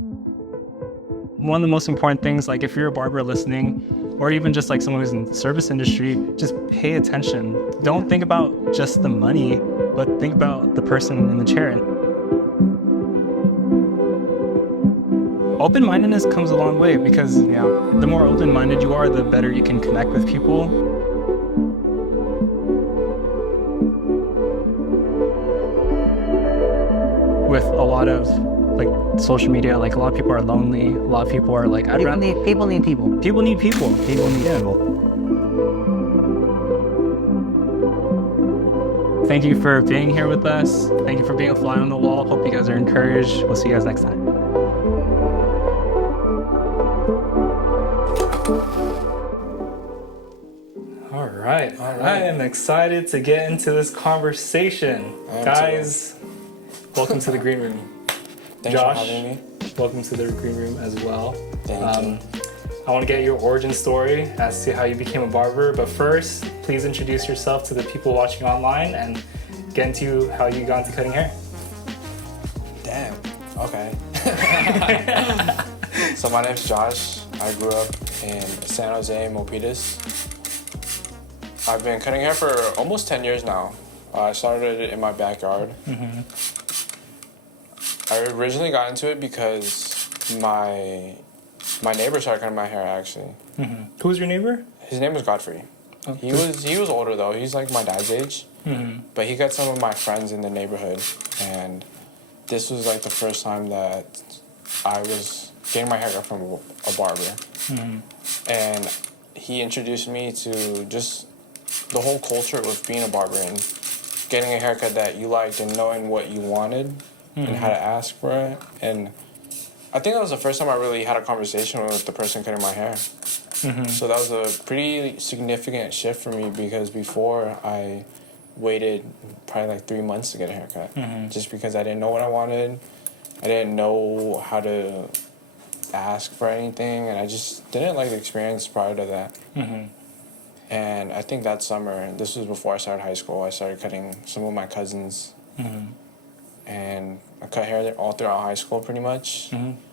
One of the most important things, like if you're a barber listening, or even just like someone who's in the service industry, just pay attention. Don't think about just the money, but think about the person in the chair. Open-mindedness comes a long way because the more open-minded you are, the better you can connect with people. With a lot of like social media, like a lot of people are lonely. A lot of people are like, People need people. People need people. People need people. Thank you for being here with us. Thank you for being a fly on the wall. Hope you guys are encouraged. We'll see you guys next time. All right. I am excited to get into this conversation. Guys, welcome to the green room. Thanks Josh, for having me. welcome to the green room as well. Thank you. I want to get your origin story as to how you became a barber, but first, please introduce yourself to the people watching online and get into how you got into cutting hair. Damn. Okay. So my name's Josh. I grew up in San Jose, Milpitas. I've been cutting hair for almost 10 years now. I started it in my backyard. I originally got into it because my neighbor started cutting my hair, actually. Who's your neighbor? His name was Godfrey. He was older though. He's like my dad's age. But he got some of my friends in the neighborhood, and this was like the first time that I was getting my hair cut from a barber. And he introduced me to just the whole culture of being a barber and getting a haircut that you liked and knowing what you wanted and how to ask for it. And I think that was the first time I really had a conversation with the person cutting my hair. So that was a pretty significant shift for me, because before I waited probably like 3 months to get a haircut, just because I didn't know what I wanted. I didn't know how to ask for anything, and I just didn't like the experience prior to that. And I think that summer, this was before I started high school, I started cutting some of my cousins. And I cut hair there all throughout high school pretty much.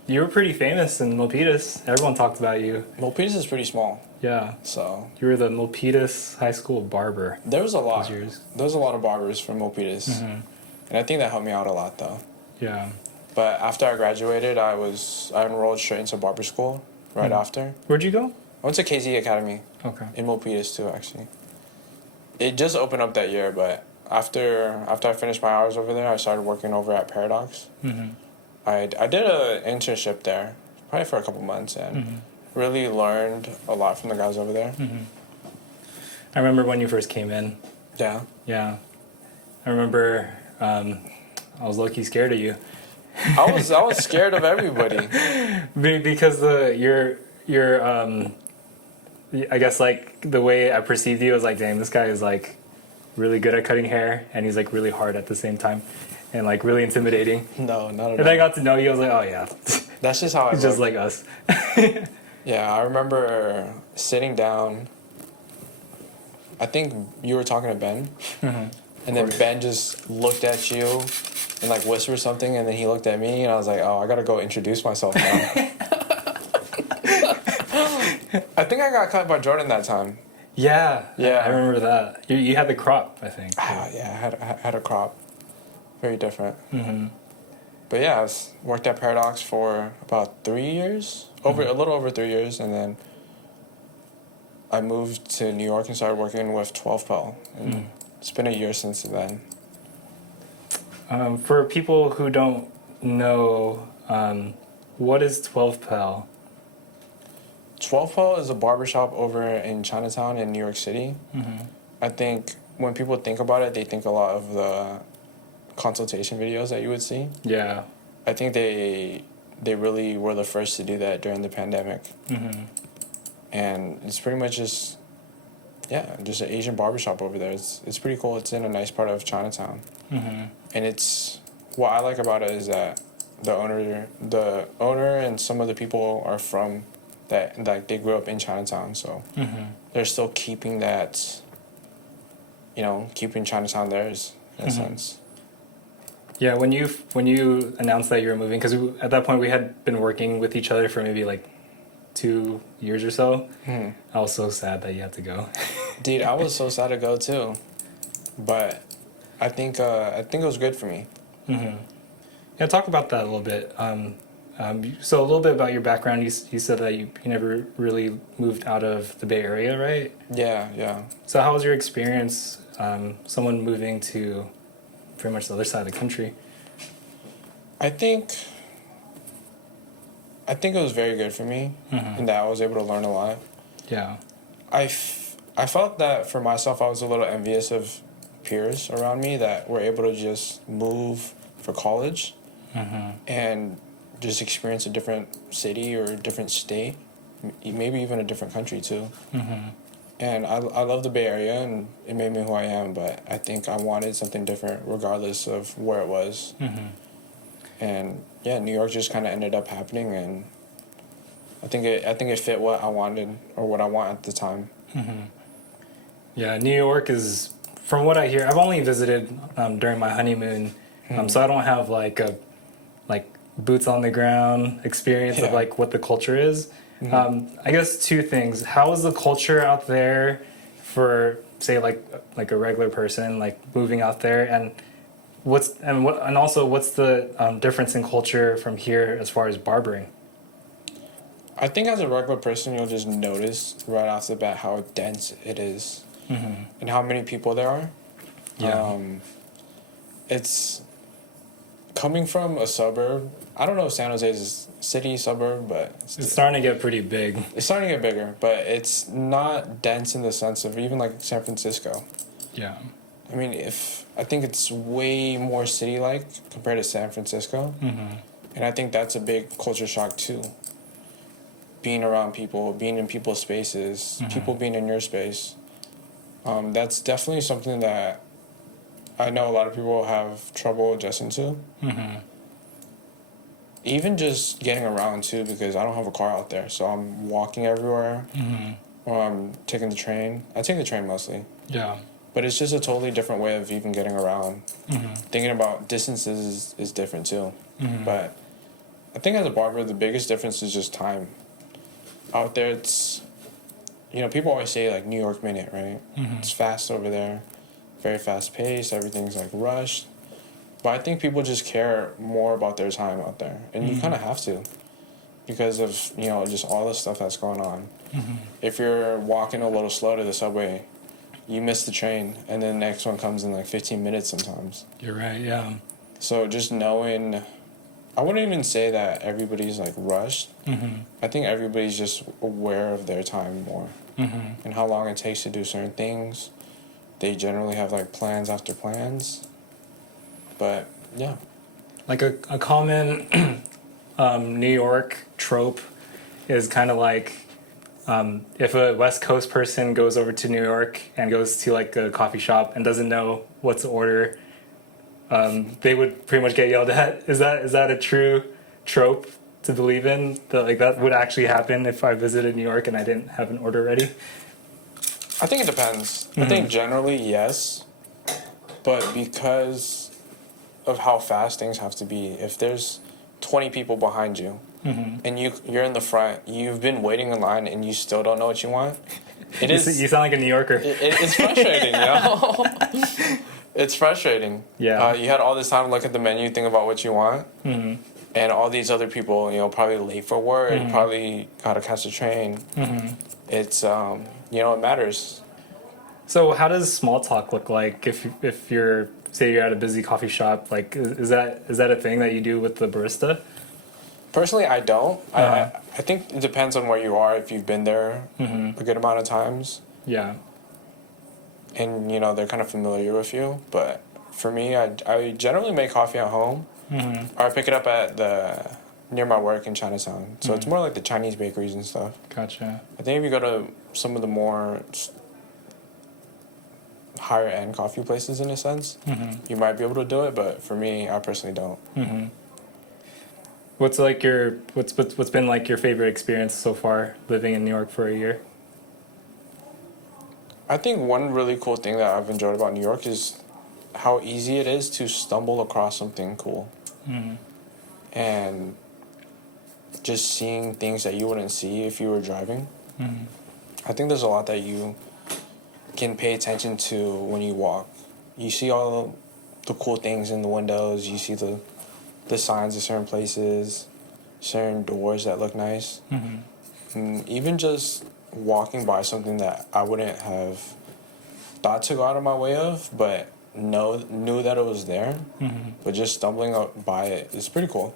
You were pretty famous in Milpitas. Everyone talked about you. Milpitas is pretty small. Yeah. So You were the Milpitas High School barber. there was a lot. Those years. There was a lot of barbers from Milpitas. And I think that helped me out a lot though. Yeah. But after I graduated, I enrolled straight into barber school right after. Where'd you go? I went to KZ Academy Okay. in Milpitas too, actually. It just opened up that year, but after I finished my hours over there, I started working over at Paradox. I did an internship there, probably for a couple months, and really learned a lot from the guys over there. I remember when you first came in. Yeah. Yeah. I remember I was low-key scared of you. I was scared of everybody. Because I guess like the way I perceived you was like, dang, this guy is like really good at cutting hair, and he's like really hard at the same time, and like really intimidating. No, not at And I all. got to know you, I was like, oh yeah, That's just how I he's look. just like us. Yeah, I remember sitting down. I think you were talking to Ben, and then Ben just looked at you and like whispered something, and then he looked at me, and I was like, oh, I gotta go introduce myself now. I think I got cut by Jordan that time. Yeah. Yeah. I remember that. You had the crop, I think. Yeah, I had a crop. Very different. But yeah, worked at Paradox for about 3 years, a little over 3 years, and then I moved to New York and started working with 12 Pel. And it's been a year since then. For people who don't know, what is 12 Pel? 12 Pel is a barbershop over in Chinatown in New York City. I think when people think about it, they think a lot of the consultation videos that you would see. Yeah. I think they really were the first to do that during the pandemic. And it's pretty much just an Asian barbershop over there. It's pretty cool. It's in a nice part of Chinatown. And it's, what I like about it is that the owner and some of the people are from that, like they grew up in Chinatown, so they're still keeping that, keeping Chinatown theirs in a sense. Yeah, when you announced that you were moving, because at that point we had been working with each other for maybe like 2 years or so. I was so sad that you had to go. Dude, I was so sad to go too, but I think it was good for me. Yeah, talk about that a little bit. So a little bit about your background. You said that you never really moved out of the Bay Area, right? Yeah, yeah. So how was your experience, someone moving to pretty much the other side of the country? I think it was very good for me, in that I was able to learn a lot. Yeah. I felt that for myself, I was a little envious of peers around me that were able to just move for college and just experience a different city or a different state, maybe even a different country too. And I love the Bay Area, and it made me who I am, but I think I wanted something different regardless of where it was. And yeah, New York just kind of ended up happening, and I think it fit what I wanted or what I want at the time. Yeah, New York is, from what I hear, I've only visited during my honeymoon, so I don't have like a boots on the ground experience of Yeah. like what the culture is. I guess two things. How is the culture out there for say like a regular person like moving out there, and also what's the difference in culture from here as far as barbering? I think as a regular person, you'll just notice right off the bat how dense it is and how many people there are. Yeah. It's coming from a suburb. I don't know if San Jose is a city, suburb, but It's starting to get pretty big. it's starting to get bigger. But it's not dense in the sense of even like San Francisco. Yeah. I mean, I think it's way more city-like compared to San Francisco, and I think that's a big culture shock too. Being around people, being in people's spaces, people being in your space. That's definitely something that I know a lot of people have trouble adjusting to. Even just getting around too, because I don't have a car out there, so I'm walking everywhere, or I'm taking the train. I take the train mostly, Yeah. but it's just a totally different way of even getting around. Thinking about distances is different too, but I think as a barber, the biggest difference is just time. Out there, it's, people always say like New York minute, right? It's fast over there, very fast paced. Everything's like rushed. But I think people just care more about their time out there, and you kind of have to, because of just all the stuff that's going on. If you're walking a little slow to the subway, you miss the train, and then the next one comes in like 15 minutes sometimes. You're right. Yeah. So just knowing, I wouldn't even say that everybody's like rushed. I think everybody's just aware of their time more and how long it takes to do certain things. They generally have like plans after plans. But yeah. Like a common New York trope is kind of like if a West Coast person goes over to New York and goes to like a coffee shop and doesn't know what to order, they would pretty much get yelled at. Is that a true trope to believe in? That would actually happen if I visited New York and I didn't have an order ready? I think it depends. I think generally, yes. But because of how fast things have to be, if there's 20 people behind you and you're in the front, you've been waiting in line and you still don't know what you want, You sound like a New Yorker. It's frustrating, It's frustrating. Yeah. You had all this time to look at the menu, think about what you want, and all these other people, probably late for work, probably gotta catch a train. It's, it matters. So how does small talk look like if you're, say you're at a busy coffee shop? Like, is that a thing that you do with the barista? Personally, I don't. I think it depends on where you are, if you've been there a good amount of times. Yeah. And, they're kind of familiar with you. But for me, I generally make coffee at home. Or I pick it up at near my work in Chinatown. So it's more like the Chinese bakeries and stuff. Gotcha. I think if you go to some of the more higher end coffee places, in a sense, you might be able to do it. But for me, I personally don't. What's like what's been like your favorite experience so far living in New York for a year? I think one really cool thing that I've enjoyed about New York is how easy it is to stumble across something cool. And just seeing things that you wouldn't see if you were driving. I think there's a lot that you can pay attention to when you walk. You see all the cool things in the windows. You see the signs of certain places, certain doors that look nice. And even just walking by something that I wouldn't have thought to go out of my way of, but knew that it was there, but just stumbling up by it is pretty cool.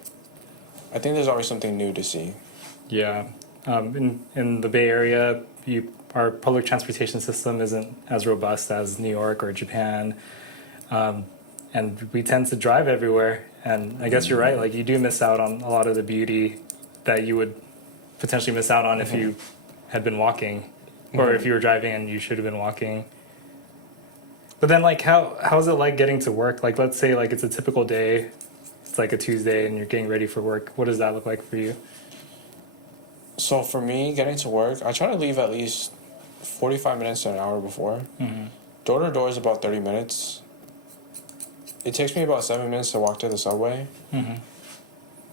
I think there's always something new to see. Yeah. In the Bay Area, our public transportation system isn't as robust as New York or Japan. And we tend to drive everywhere. And I guess you're right. Like, you do miss out on a lot of the beauty that you would potentially miss out on if you had been walking, or if you were driving and you should have been walking. But then, like, how's it like getting to work? Like, let's say, like, it's a typical day. It's like a Tuesday and you're getting ready for work. What does that look like for you? So for me, getting to work, I try to leave at least 45 minutes to an hour before. Door to door is about 30 minutes. It takes me about 7 minutes to walk to the subway. And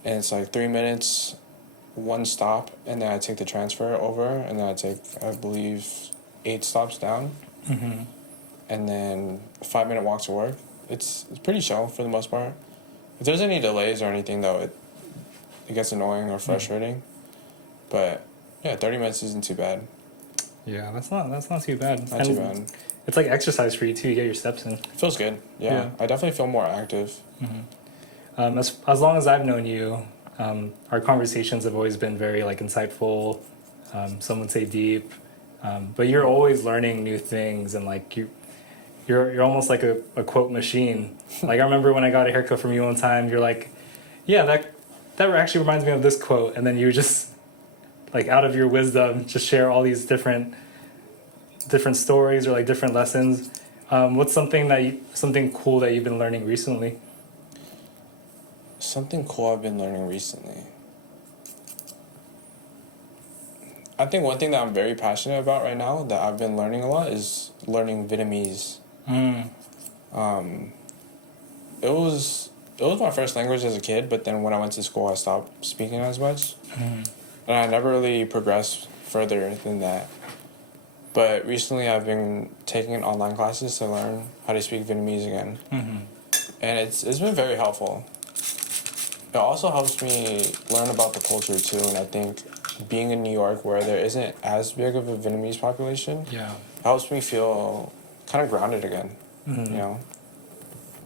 it's like 3 minutes, one stop, and then I take the transfer over, and then I take, I believe, 8 stops down. And then a 5-minute walk to work. It's pretty chill for the most part. If there's any delays or anything, though, it gets annoying or frustrating. But yeah, 30 minutes isn't too bad. Yeah, that's not too bad. Not too bad. It's like exercise for you too. You get your steps in. Feels good. Yeah. I definitely feel more active. As long as I've known you, our conversations have always been very like insightful. Some would say deep, but you're always learning new things, and like you're almost like a quote machine. Like, I remember when I got a haircut from you one time, you're like, yeah, that actually reminds me of this quote, and then you just, like, out of your wisdom, just share all these different stories or like different lessons. What's something cool that you've been learning recently? Something cool I've been learning recently. I think one thing that I'm very passionate about right now that I've been learning a lot is learning Vietnamese. It was my first language as a kid, but then when I went to school, I stopped speaking as much. And I never really progressed further than that. But recently I've been taking online classes to learn how to speak Vietnamese again. And it's been very helpful. It also helps me learn about the culture too, and I think being in New York where there isn't as big of a Vietnamese population helps me feel kind of grounded again, you know?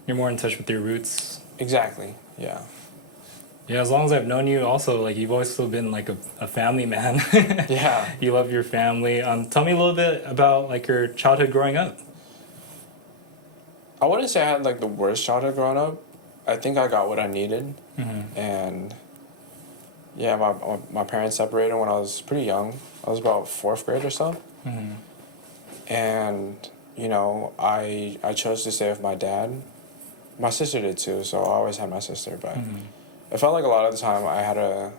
You're more in touch with your roots. Exactly, yeah. Yeah, as long as I've known you, also, like, you've always still been like a family man. Yeah. You love your family. Tell me a little bit about like your childhood growing up. I wouldn't say I had like the worst childhood growing up. I think I got what I needed. And yeah, my parents separated when I was pretty young. I was about 4th grade or so. And, you know, I chose to stay with my dad. My sister did too, so I always had my sister, but I felt like a lot of the time I had to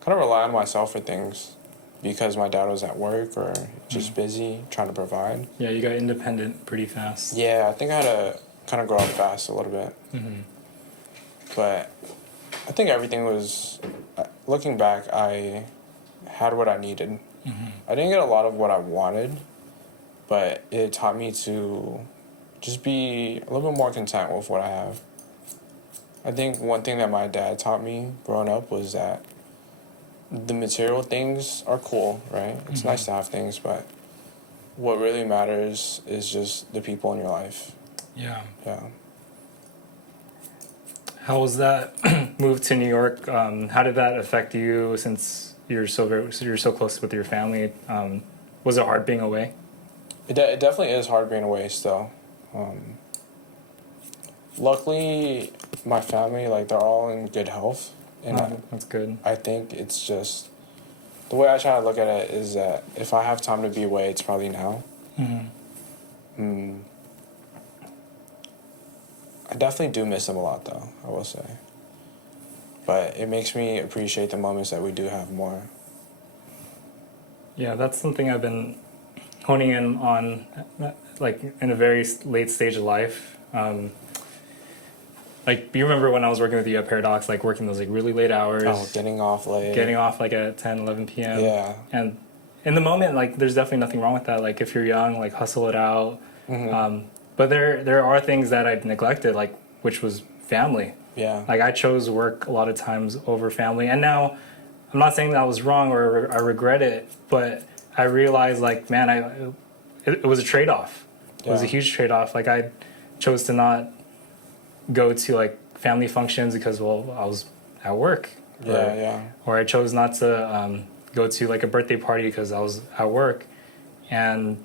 kind of rely on myself for things because my dad was at work or just busy trying to provide. Yeah, you got independent pretty fast. Yeah, I think I had to kind of grow up fast a little bit. But I think everything was, looking back, I had what I needed. I didn't get a lot of what I wanted, but it taught me to just be a little bit more content with what I have. I think one thing that my dad taught me growing up was that the material things are cool, right? It's nice to have things, but what really matters is just the people in your life. Yeah. Yeah. How was that move to New York? How did that affect you since you're so close with your family? Was it hard being away? It definitely is hard being away still. Luckily, my family, like, they're all in good health. And that's good. I think it's just, the way I try to look at it is that if I have time to be away, it's probably now. I definitely do miss them a lot, though, I will say. But it makes me appreciate the moments that we do have more. Yeah, that's something I've been honing in on, like, in a very late stage of life. Like, you remember when I was working with you at Paradox, like working those like really late hours, Oh, getting off late. getting off like at 10, 11 p.m. Yeah. And in the moment, like, there's definitely nothing wrong with that. Like, if you're young, like, hustle it out. But there are things that I neglected, like, which was family. Yeah. Like, I chose work a lot of times over family. And now, I'm not saying that was wrong or I regret it, but I realized, like, man, it was a trade-off. It was a Yeah. huge trade-off. Like, I chose to not go to, like, family functions because, well, I was at work. Yeah. Or I chose not to go to, like, a birthday party because I was at work. And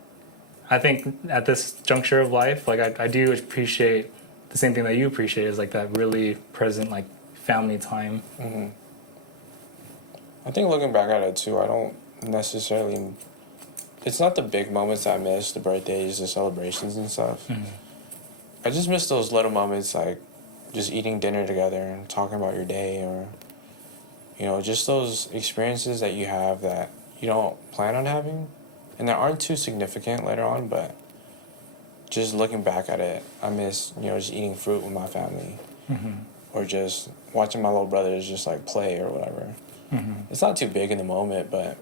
I think at this juncture of life, like, I do appreciate the same thing that you appreciate, is like that really present, like, family time. I think looking back at it too, I don't necessarily. It's not the big moments I miss, the birthdays, the celebrations and stuff. I just miss those little moments, like just eating dinner together and talking about your day, or just those experiences that you have that you don't plan on having, and that aren't too significant later on. But just looking back at it, I miss just eating fruit with my family, or just watching my little brothers just like play or whatever. It's not too big in the moment, but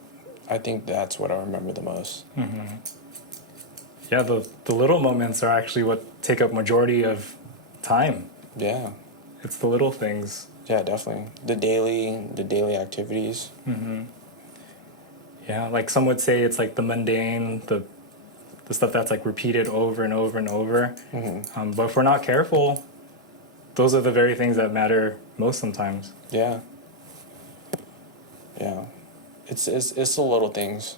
I think that's what I remember the most. Yeah, the little moments are actually what take up majority of time. Yeah. It's the little things. Yeah, definitely. The daily activities. Yeah, like some would say it's like the mundane, the stuff that's like repeated over and over and over. But if we're not careful, those are the very things that matter most sometimes. Yeah. Yeah. It's the little things.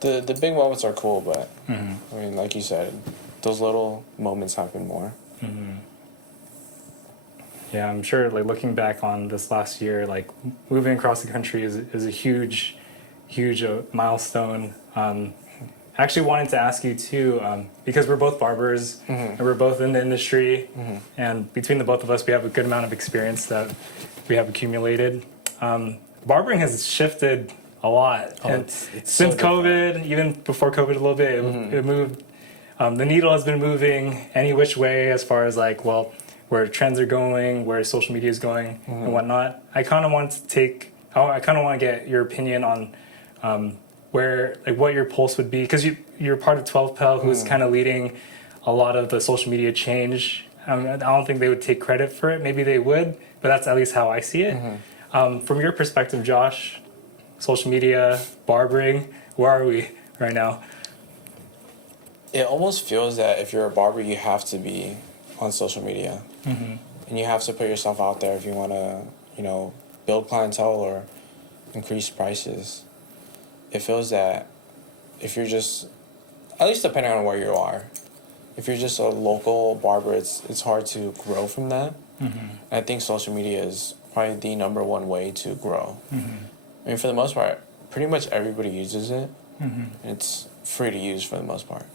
The big moments are cool, but I mean, like you said, those little moments happen more. Yeah, I'm sure, like, looking back on this last year, like, moving across the country is a huge milestone. I actually wanted to ask you too, because we're both barbers and we're both in the industry, and between the both of us, we have a good amount of experience that we have accumulated. Barbering has shifted a lot, and it's since so COVID, even before COVID a little bit, it moved. The needle has been moving any which way as far as, like, well, where trends are going, where social media is going, and whatnot. I kind of want to get your opinion on where, like, what your pulse would be, because you're part of 12 Pel, who's kind of leading a lot of the social media change. I don't think they would take credit for it. Maybe they would, but that's at least how I see it. From your perspective, Josh, social media, barbering, where are we right now? It almost feels that if you're a barber, you have to be on social media. And you have to put yourself out there if you want to, build clientele or increase prices. It feels that if you're just, at least depending on where you are, if you're just a local barber, it's hard to grow from that. And I think social media is probably the number one way to grow. I mean, for the most part, pretty much everybody uses it. It's free to use for the most part.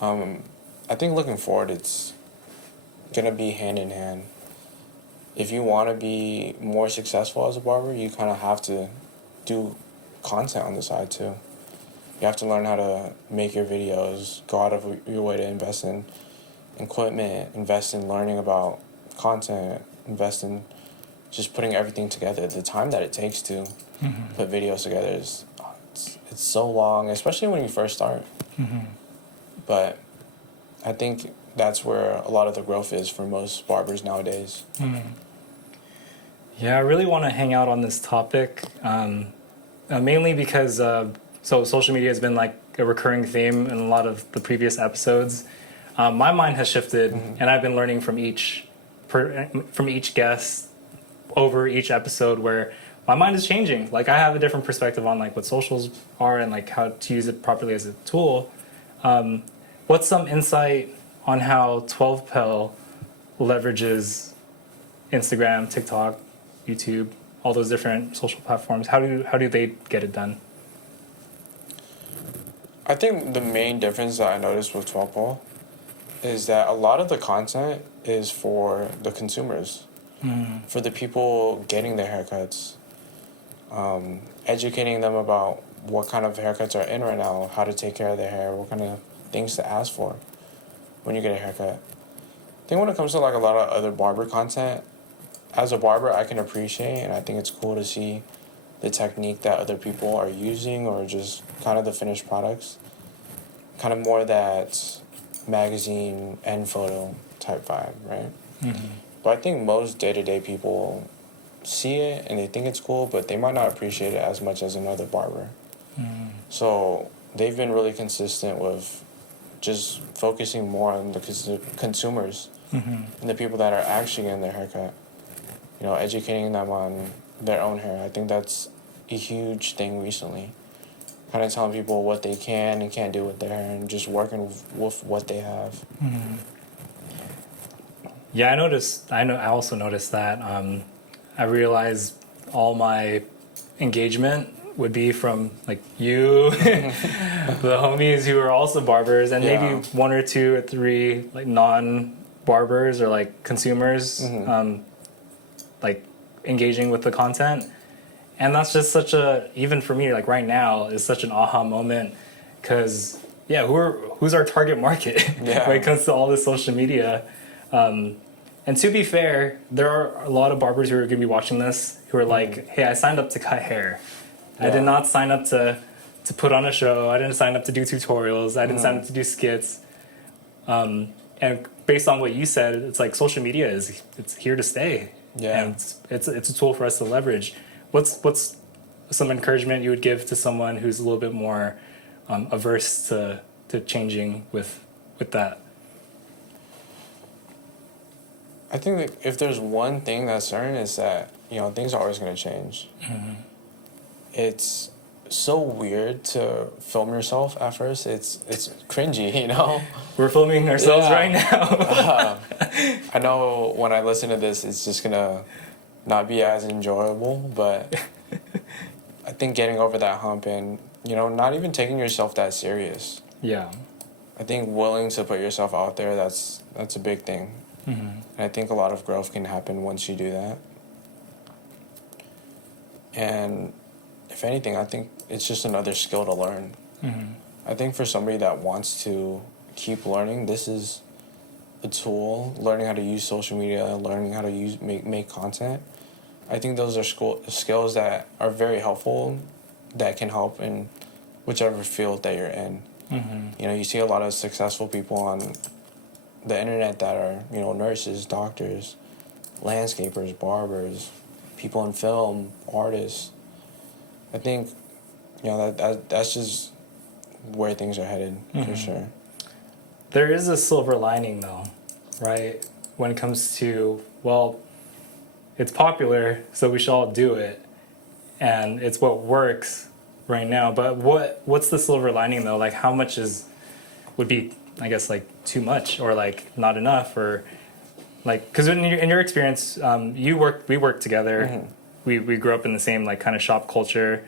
I think looking forward, it's gonna be hand in hand. If you want to be more successful as a barber, you kind of have to do content on the side too. You have to learn how to make your videos, go out of your way to invest in equipment, invest in learning about content, invest in just putting everything together. The time that it takes to put videos together it's so long, especially when you first start. But I think that's where a lot of the growth is for most barbers nowadays. Yeah, I really want to hang out on this topic, mainly because so social media has been like a recurring theme in a lot of the previous episodes. My mind has shifted, and I've been learning from each guest over each episode, where my mind is changing. Like, I have a different perspective on, like, what socials are and, like, how to use it properly as a tool. What's some insight on how 12 Pel leverages Instagram, TikTok, YouTube, all those different social platforms? How do they get it done? I think the main difference that I noticed with 12 Pel is that a lot of the content is for the consumers, for the people getting their haircuts, educating them about what kind of haircuts are in right now, how to take care of their hair, what kind of things to ask for. when you get a haircut. I think when it comes to like a lot of other barber content, as a barber, I can appreciate, and I think it's cool to see the technique that other people are using or just kind of the finished products. Kind of more that magazine and photo type vibe, right? Mm-hmm. But I think most day-to-day people see it and they think it's cool, but they might not appreciate it as much as another barber. Mm-hmm. So they've been really consistent with just focusing more on the consumers Mm-hmm. and the people that are actually getting their haircut. You know, educating them on their own hair. I think that's a huge thing recently. Kind of telling people what they can and can't do with their hair and just working with what they have. Mm-hmm. Yeah, I noticed. I also noticed that. I realized all my engagement would be from like you, the homies who are also barbers, and Yeah. maybe one or two or three like non-barbers or like consumers, like engaging with the content. And that's just such a, even for me, like right now, is such an aha moment, because yeah, who's our target market Yeah. when it comes to all this social media? And to be fair, there are a lot of barbers who are going to be watching this who are like, hey, I signed up to cut hair. I Yeah. did not sign up to put on a show. I didn't sign up to do tutorials. I didn't sign up to do skits. And based on what you said, it's like social media it's here to stay. Yeah. And it's a tool for us to leverage. What's some encouragement you would give to someone who's a little bit more averse to changing with that? I think that if there's one thing that's certain is that, you know, things are always going to change. Mm-hmm. It's so weird to film yourself at first. It's cringy, you know? We're filming ourselves Yeah. right now. I know when I listen to this, it's just going to not be as enjoyable, but I think getting over that hump and, you know, not even taking yourself that serious. Yeah. I think willing to put yourself out there, that's a big thing. Mm-hmm. And I think a lot of growth can happen once you do that. And if anything, I think it's just another skill to learn. Mm-hmm. I think for somebody that wants to keep learning, this is a tool, learning how to use social media, learning how to make content. I think those are skills that are very helpful, that can help in whichever field that you're in. Mm-hmm. You know, you see a lot of successful people on the internet that are, you know, nurses, doctors, landscapers, barbers, people in film, artists. I think, you know, that's just where things are headed, for sure. There is a silver lining, though, right? When it comes to, well, it's popular, so we should all do it, and it's what works right now. But what's the silver lining, though? Like, how much would be, I guess, like too much, or like not enough, or like, because in your experience, we worked together. Mm-hmm. We grew up in the same like kind of shop culture.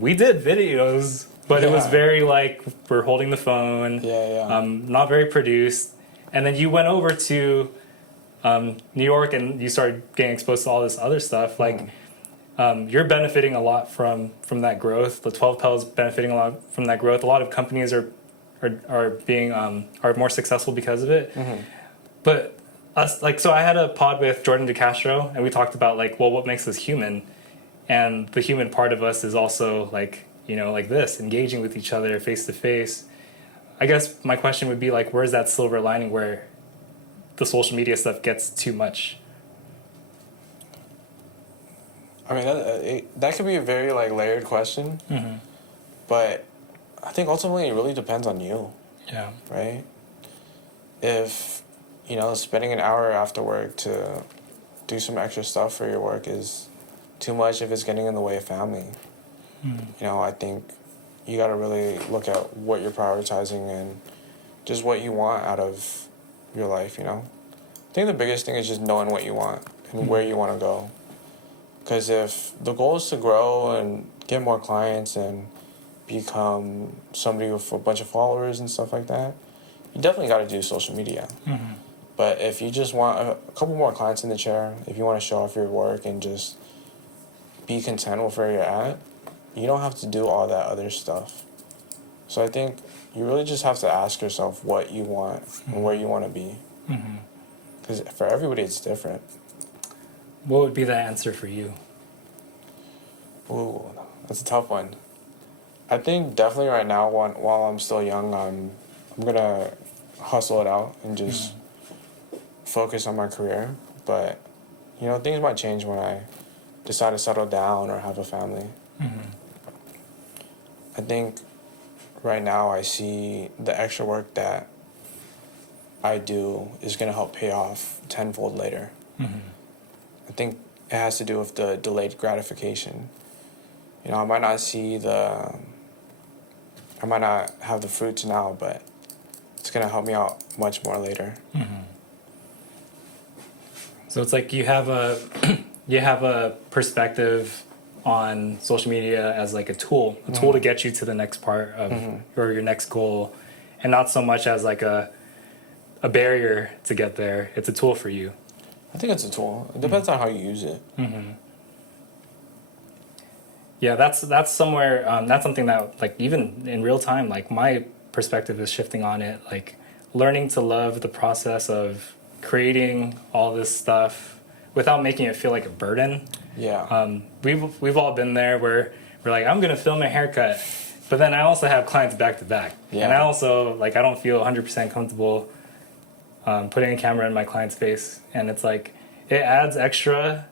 We did videos, but it was Yeah. very like we're holding the phone. Yeah. Not very produced. And then you went over to New York and you started getting exposed to all this other stuff. Like you're benefiting a lot from that growth. The 12 Pals benefiting a lot from that growth. A lot of companies are being are more successful because of it. Mm-hmm. But us, like, so I had a pod with Jordan DeCastro, and we talked about like, well, what makes us human, and the human part of us is also like, you know, like this, engaging with each other face to face. I guess my question would be like, where's that silver lining where the social media stuff gets too much? I mean, that could be a very like layered question, but I think ultimately it really depends on you, Yeah. right? If, you know, spending an hour after work to do some extra stuff for your work is too much, if it's getting in the way of family, you know, I think you got to really look at what you're prioritizing and just what you want out of your life, you know? I think the biggest thing is just knowing what you want and where you want to go. Because if the goal is to grow and get more clients and become somebody with a bunch of followers and stuff like that, you definitely got to do social media. But if you just want a couple more clients in the chair, if you want to show off your work and just be content with where you're at, you don't have to do all that other stuff. So I think you really just have to ask yourself what you want and where you want to be. Because for everybody, it's different. What would be the answer for you? Ooh, that's a tough one. I think definitely right now, while I'm still young, I'm gonna hustle it out and just focus on my career. But you know, things might change when I decide to settle down or have a family. I think right now I see the extra work that I do is gonna help pay off tenfold later. I think it has to do with the delayed gratification. You know, I might not have the fruits now, but it's gonna help me out much more later. So it's like you have a you have a perspective on social media as like a tool to get you to the next part of or your next goal, and not so much as like a barrier to get there. It's a tool for you. I think it's a tool. It depends on how you use it. Yeah, that's somewhere that's something that like even in real time, like my perspective is shifting on it, like learning to love the process of creating all this stuff without making it feel like a burden. Yeah. We've all been there where we're like, I'm gonna film a haircut, but then I also have clients back to back, and I also like I don't feel 100% comfortable putting a camera in my client's face, and it's like it adds extra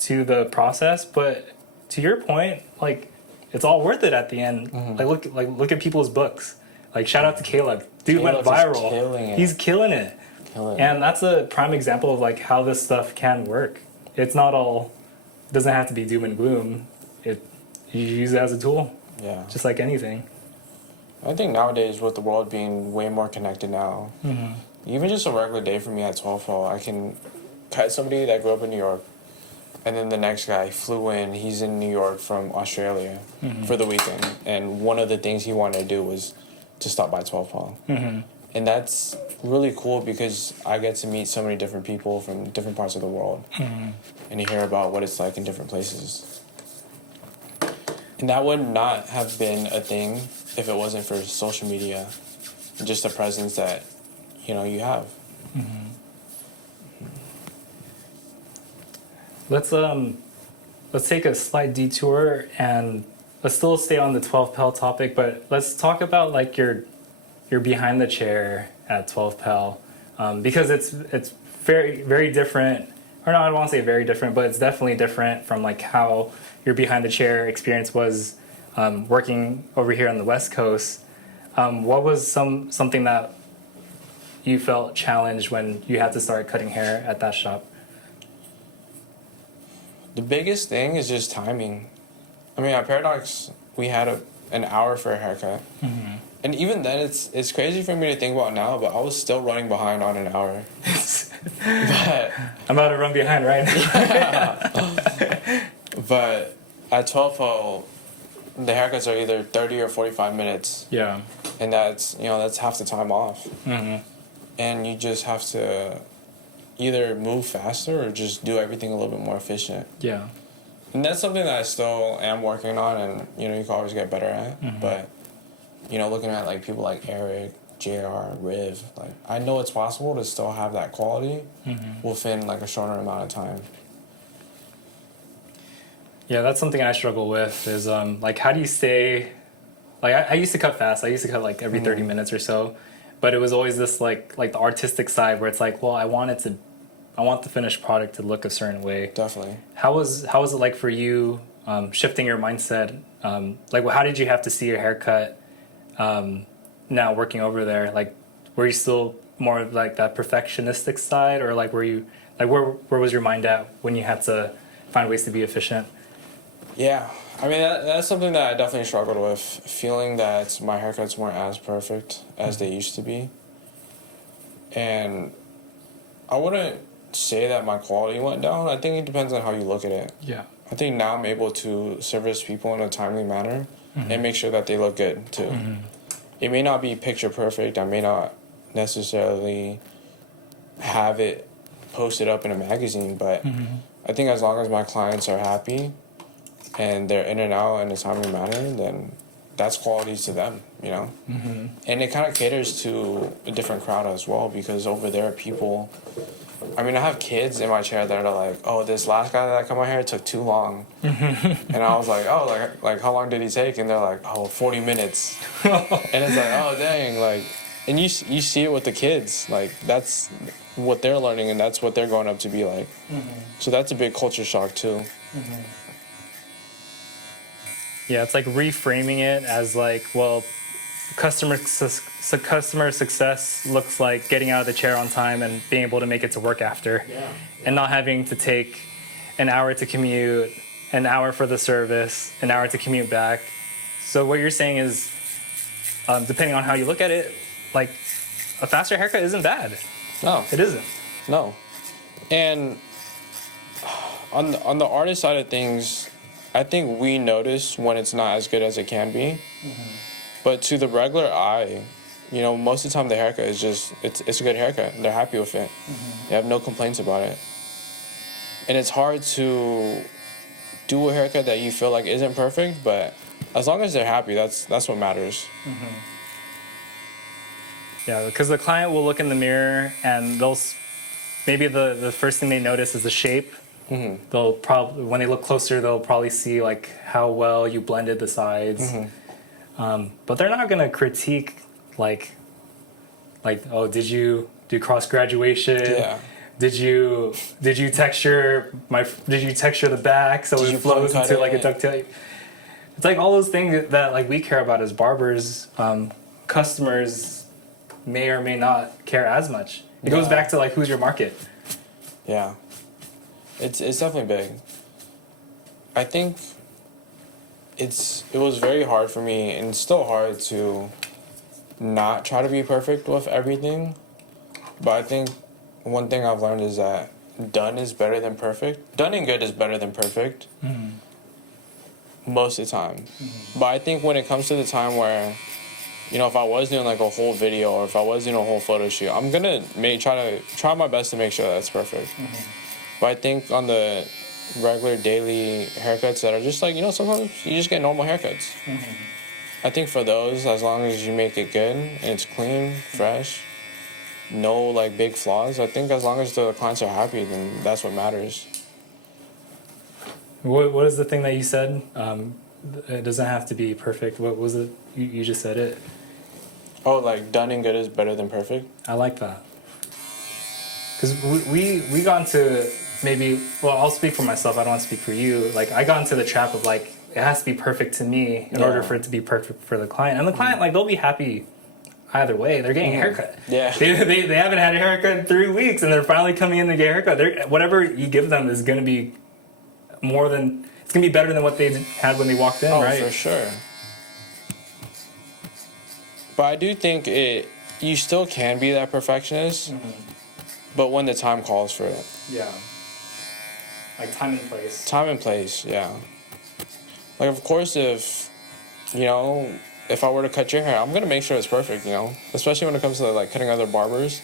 to the process, but to your point, like it's all worth it at the end. Look at people's books. Like shout out to Caleb. Dude went viral. He's killing it. And that's a prime example of like how this stuff can work. It's not all, it doesn't have to be doom and gloom. You use it as a tool. Yeah. Just like anything. I think nowadays with the world being way more connected now, even just a regular day for me at 12 I can cut somebody that grew up in New York, and then the next guy flew in. He's in New York from Australia for the weekend, and one of the things he wanted to do was to stop by 12 And that's really cool because I get to meet so many different people from different parts of the world and to hear about what it's like in different places. And that would not have been a thing if it wasn't for social media and just the presence that, you know, you have. Let's take a slight detour and let's still stay on the 12 Pel topic, but let's talk about like your behind the chair at 12 Pel, because it's very, very different, or no, I don't want to say very different, but it's definitely different from like how your behind the chair experience was working over here on the West Coast. What was something that you felt challenged when you had to start cutting hair at that shop? The biggest thing is just timing. I mean, at Paradox, we had an hour for a haircut. And even then, it's crazy for me to think about now, but I was still running behind on an hour. But I'm about to run behind right now. But at 12 the haircuts are either 30 or 45 minutes. Yeah. And that's half the time off. And you just have to either move faster or just do everything a little bit more efficient. Yeah. And that's something that I still am working on, and you know, you can always get better at. But you know, looking at like people like Eric, JR, Riv, like I know it's possible to still have that quality within like a shorter amount of time. Yeah, that's something I struggle with is like how do you stay, like I used to cut fast. I used to cut like every 30 minutes or so, but it was always this like the artistic side where it's like, well, I want the finished product to look a certain way. Definitely. How was it like for you shifting your mindset? Like how did you have to see your haircut now working over there? Like were you still more like that perfectionistic side, or like were you like where was your mind at when you had to find ways to be efficient? Yeah, I mean that's something that I definitely struggled with, feeling that my haircuts weren't as perfect as they used to be. And I wouldn't say that my quality went down. I think it depends on how you look at it. Yeah. I think now I'm able to service people in a timely manner and make sure that they look good too. It may not be picture perfect. I may not necessarily have it posted up in a magazine, but I think as long as my clients are happy and they're in and out in a timely manner, then that's quality to them, you know? And it kind of caters to a different crowd as well, because over there, people, I mean, I have kids in my chair that are like, oh, this last guy that cut my hair took too long. And I was like, oh, like how long did he take? And they're like, oh, 40 minutes. And it's like, oh, dang, like, and you see it with the kids, like, that's what they're learning and that's what they're growing up to be like. So that's a big culture shock too. Yeah, it's like reframing it as like, well, customer success looks like getting out of the chair on time and being able to make it to work after, and not having to take an hour to commute, an hour for the service, an hour to commute back. So what you're saying is, depending on how you look at it, like a faster haircut isn't bad. No, It isn't. no. And on the artist side of things, I think we notice when it's not as good as it can be. But to the regular eye, you know, most of the time the haircut is just, it's a good haircut. They're happy with it. They have no complaints about it. And it's hard to do a haircut that you feel like isn't perfect, but as long as they're happy, that's what matters. Yeah, because the client will look in the mirror and maybe the first thing they notice is the shape. They'll probably, when they look closer, they'll probably see like how well you blended the sides. But they're not gonna critique like, oh, did you do cross graduation? Yeah. Did you texture the back so it flows into like a ducktail? It's like all those things that like we care about as barbers. Customers may or may not care as much. It goes back to like who's your market. Yeah. It's definitely big. I think it was very hard for me, and it's still hard to not try to be perfect with everything. But I think one thing I've learned is that done is better than perfect. Done and good is better than perfect. Most of the time. But I think when it comes to the time where, you know, if I was doing like a whole video or if I was doing a whole photo shoot, I'm gonna try my best to make sure that's perfect. But I think on the regular daily haircuts that are just like, you know, sometimes you just get normal haircuts. I think for those, as long as you make it good and it's clean, fresh, no like big flaws, I think as long as the clients are happy, then that's what matters. What is the thing that you said? It doesn't have to be perfect. What was it? You just said it. Oh, like done and good is better than perfect? I like that. Because we got into maybe, well, I'll speak for myself. I don't want to speak for you. Like, I got into the trap of like, it has to be perfect to me in order for it to be perfect for the client. And the client, like, they'll be happy either way. They're getting a haircut. Yeah. They haven't had a haircut in 3 weeks and they're finally coming in to get a haircut. Whatever you give them is going to be it's going to be better than what they had when they walked in, right? Oh, for sure. But I do think you still can be that perfectionist, but when the time calls for it. Yeah. Like time and place. Time and place, yeah. Like, of course, if I were to cut your hair, I'm going to make sure it's perfect, you know? Especially when it comes to, like, cutting other barbers.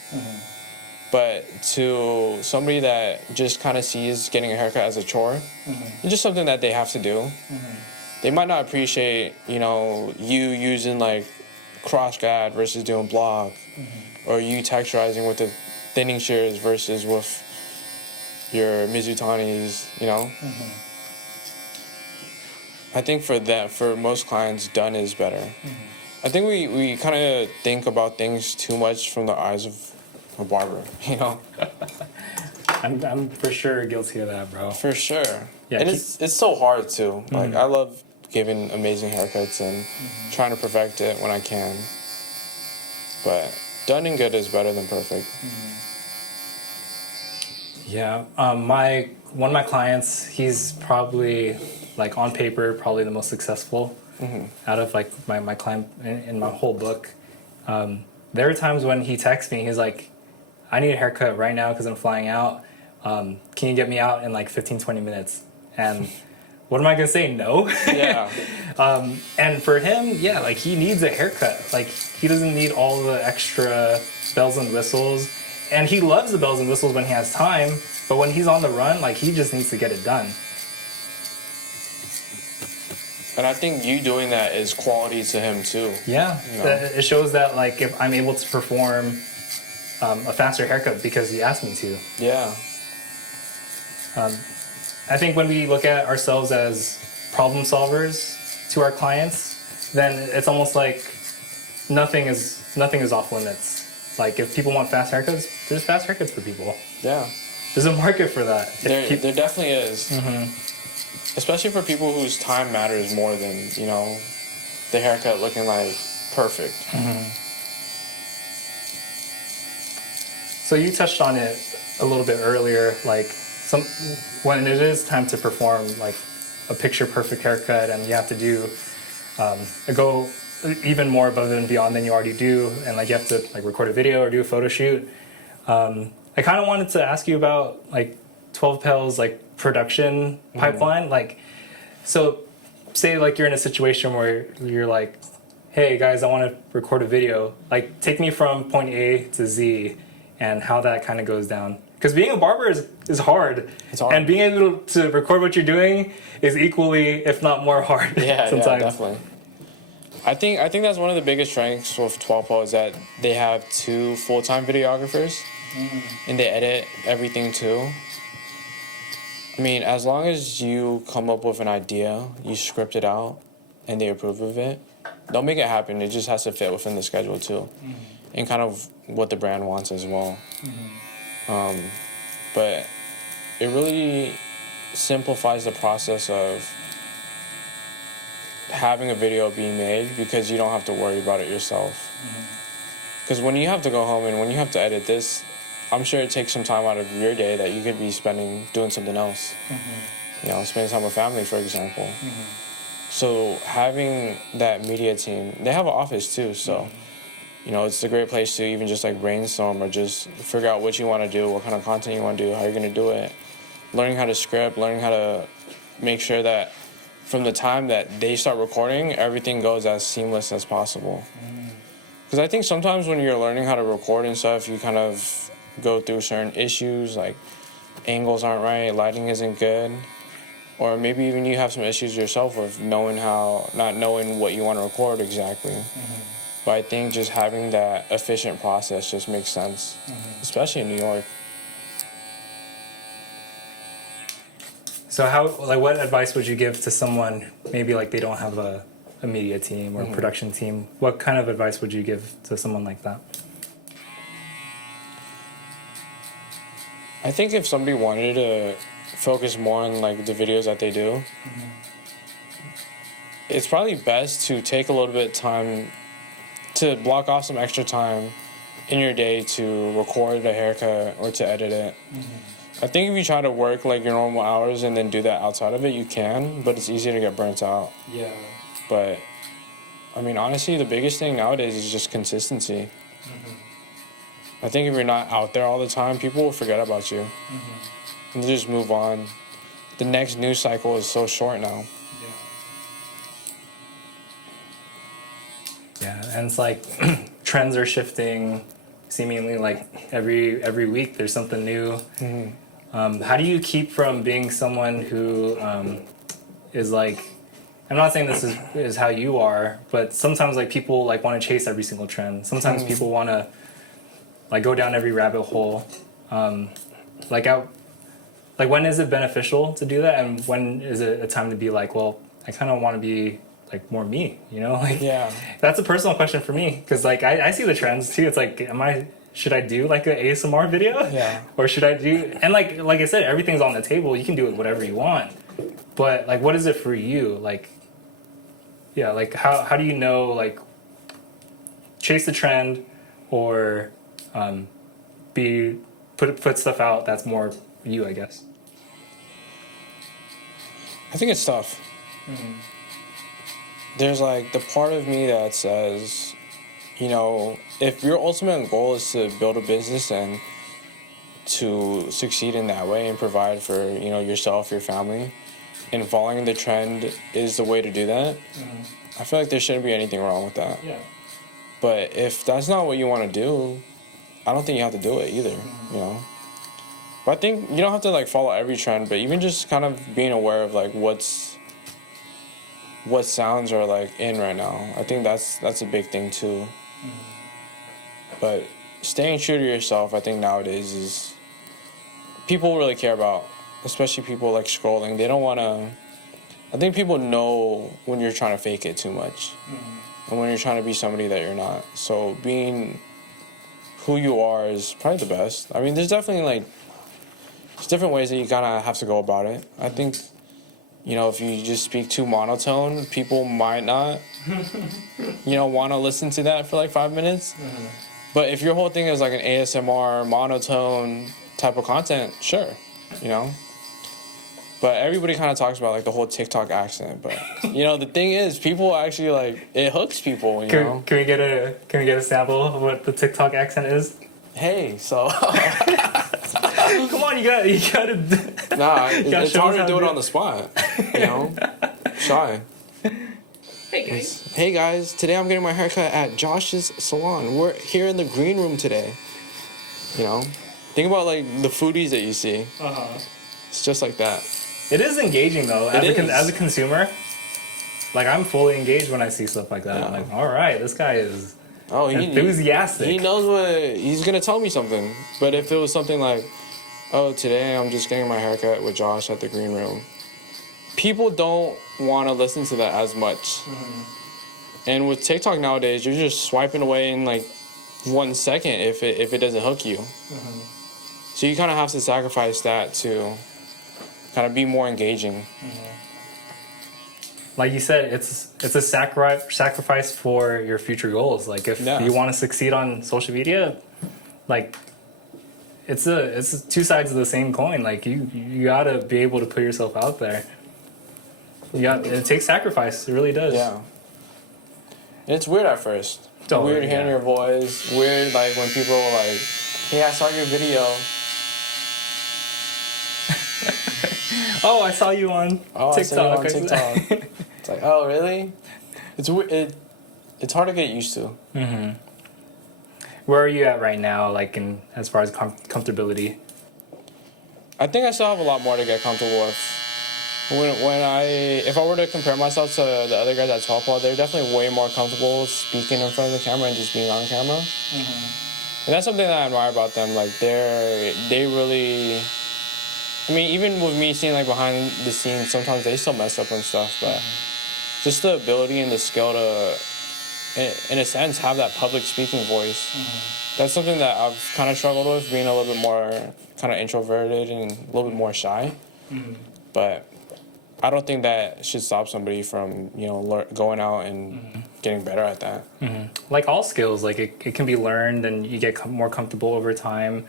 But to somebody that just kind of sees getting a haircut as a chore, it's just something that they have to do. They might not appreciate, you using, like, cross-grad versus doing block, or you texturizing with the thinning shears versus with your Mizutanis, you know? I think for most clients, done is better. I think we kind of think about things too much from the eyes of a barber, you know? I'm for sure guilty of that, bro. For sure. Yeah, and it's so hard too. Like, I love giving amazing haircuts and trying to perfect it when I can. But done and good is better than perfect. Yeah, one of my clients, he's probably, like, on paper, probably the most successful out of like my client in my whole book. There are times when he texts me, he's like, I need a haircut right now because I'm flying out. Can you get me out in like 15-20 minutes? And what am I gonna say? No. Yeah. And for him, yeah, like, he needs a haircut. Like, he doesn't need all the extra bells and whistles. And he loves the bells and whistles when he has time, but when he's on the run, like, he just needs to get it done. And I think you doing that is quality to him too. Yeah, You know? it shows that like if I'm able to perform a faster haircut because he asked me to. Yeah. I think when we look at ourselves as problem solvers to our clients, then it's almost like nothing is off limits. Like if people want fast haircuts, there's fast haircuts for people. Yeah. There's a market for that. There definitely is. Especially for people whose time matters more than, you know, the haircut looking like perfect. So you touched on it a little bit earlier, like when it is time to perform like a picture perfect haircut and you have to do go even more above and beyond than you already do, and like you have to like record a video or do a photo shoot. I kind of wanted to ask you about like 12 Pell's like production pipeline. Like, so say like you're in a situation where you're like, hey guys, I want to record a video. Like, take me from point A to Z and how that kind of goes down. Because being a barber is hard. It's hard. And being able to record what you're doing is equally, if not more hard sometimes. Yeah, definitely. I think that's one of the biggest strengths with 12 Pro is that they have 2 full-time videographers and they edit everything too. I mean, as long as you come up with an idea, you script it out, and they approve of it, they'll make it happen. It just has to fit within the schedule too, and kind of what the brand wants as well. But it really simplifies the process of having a video being made because you don't have to worry about it yourself. Because when you have to go home and when you have to edit this, I'm sure it takes some time out of your day that you could be spending doing something else. You know, spending time with family, for example. So having that media team, they have an office too, so you know, it's a great place to even just like brainstorm or just figure out what you want to do, what kind of content you want to do, how you're going to do it. Learning how to script, learning how to make sure that from the time that they start recording, everything goes as seamless as possible. Because I think sometimes when you're learning how to record and stuff, you kind of go through certain issues, like angles aren't right, lighting isn't good, or maybe even you have some issues yourself with not knowing what you want to record exactly. But I think just having that efficient process just makes sense, especially in New York. So what advice would you give to someone, maybe like they don't have a media team or production team? What kind of advice would you give to someone like that? I think if somebody wanted to focus more on like the videos that they do, it's probably best to take a little bit of time to block off some extra time in your day to record a haircut or to edit it. I think if you try to work like your normal hours and then do that outside of it, you can, but it's easy to get burnt out. Yeah. But I mean, honestly, the biggest thing nowadays is just consistency. I think if you're not out there all the time, people will forget about you. And they'll just move on. The next news cycle is so short now. Yeah, and it's like trends are shifting seemingly like every week there's something new. How do you keep from being someone who is like, I'm not saying this is how you are, but sometimes like people like want to chase every single trend. Sometimes people want to like go down every rabbit hole. Like when is it beneficial to do that, and when is it a time to be like, well, I kind of want to be like more me, you know? Like, Yeah. That's a personal question for me, because like I see the trends too. It's like, should I do like an ASMR video? Yeah. Or should I do, and like I said, everything's on the table. You can do it whatever you want. But like, what is it for you? Like, yeah, like how do you know, like, chase the trend or put stuff out that's more you, I guess? I think it's tough. There's like the part of me that says, you know, if your ultimate goal is to build a business and to succeed in that way and provide for, you know, yourself, your family, and following the trend is the way to do that, I feel like there shouldn't be anything wrong with that. Yeah. But if that's not what you want to do, I don't think you have to do it either, you know? But I think you don't have to like follow every trend, but even just kind of being aware of like what's what sounds are like in right now. I think that's a big thing too. But staying true to yourself, I think nowadays is people really care about, especially people like scrolling. They don't want to. I think people know when you're trying to fake it too much, and when you're trying to be somebody that you're not. So being who you are is probably the best. I mean, there's definitely like there's different ways that you kind of have to go about it. I think, you know, if you just speak too monotone, people might not, you know, want to listen to that for like 5 minutes. But if your whole thing is like an ASMR monotone type of content, sure, you know. But everybody kind of talks about like the whole TikTok accent. But you know, the thing is, people actually like it hooks people. You know. Can we get a sample of what the TikTok accent is? Hey, so Come on, you gotta. nah, gotta it's show hard us to how do it to on the spot. You know, shy. Hey guys. Hey guys, today I'm getting my haircut at Josh's salon. We're here in the green room today. You know, think about like the foodies that you see. It's just like that. It is engaging though. As a is. consumer, like I'm fully engaged when I see stuff like that. I'm Yeah. like, all right, this guy is Oh, enthusiastic. He knows what he's gonna tell me something. But if it was something like, "Oh, today I'm just getting my haircut with Josh at the green room," people don't want to listen to that as much. And with TikTok nowadays, you're just swiping away in like 1 second if it doesn't hook you. So you kind of have to sacrifice that to kind of be more engaging. Like you said, it's a sacrifice for your future goals. Like if you want to succeed on social media, like it's two sides of the same coin. Like you gotta be able to put yourself out there. It takes sacrifice. It really does. Yeah. And it's weird at first. Totally, Weird hearing yeah. your voice. Weird like when people are like, "Hey, I saw your video." Oh, I saw you on Oh, TikTok. I saw you on TikTok. It's like, oh, really? It's hard to get used to. Where are you at right now? Like in as far as comfortability? I think I still have a lot more to get comfortable with. If I were to compare myself to the other guys at Tall, they're definitely way more comfortable speaking in front of the camera and just being on camera. And that's something that I admire about them. Like they really. I mean, even with me seeing like behind the scenes, sometimes they still mess up on stuff, but just the ability and the skill to, in a sense, have that public speaking voice. That's something that I've kind of struggled with, being a little bit more kind of introverted and a little bit more shy. But I don't think that should stop somebody from, you know, going out and getting better at that. Like all skills, like it can be learned and you get more comfortable over time.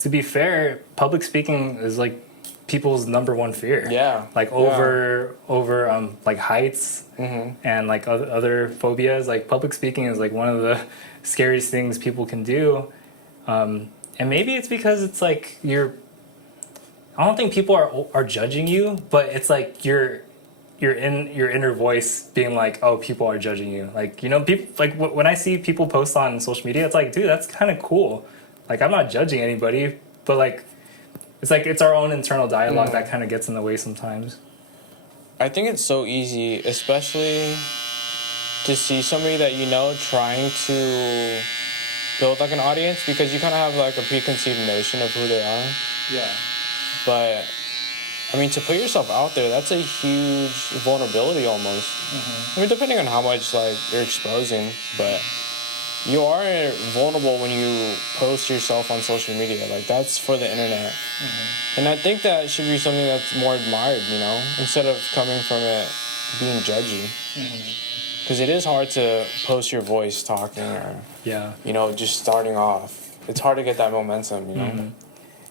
To be fair, public speaking is like people's number one fear. Yeah. Like over like heights and like other phobias. Like public speaking is like one of the scariest things people can do. And maybe it's because it's like I don't think people are judging you, but it's like your inner voice being like, oh, people are judging you. Like, you know, people like when I see people post on social media, it's like, dude, that's kind of cool. Like, I'm not judging anybody, but like it's our own internal dialogue that kind of gets in the way sometimes. I think it's so easy, especially to see somebody that you know trying to build like an audience, because you kind of have like a preconceived notion of who they are. Yeah. But I mean, to put yourself out there, that's a huge vulnerability almost. I mean, depending on how much like you're exposing, but you are vulnerable when you post yourself on social media. Like that's for the internet. And I think that should be something that's more admired, you know, instead of coming from it being judgy. Because it is hard to post your voice talking or, you know, just starting off. It's hard to get that momentum, you know?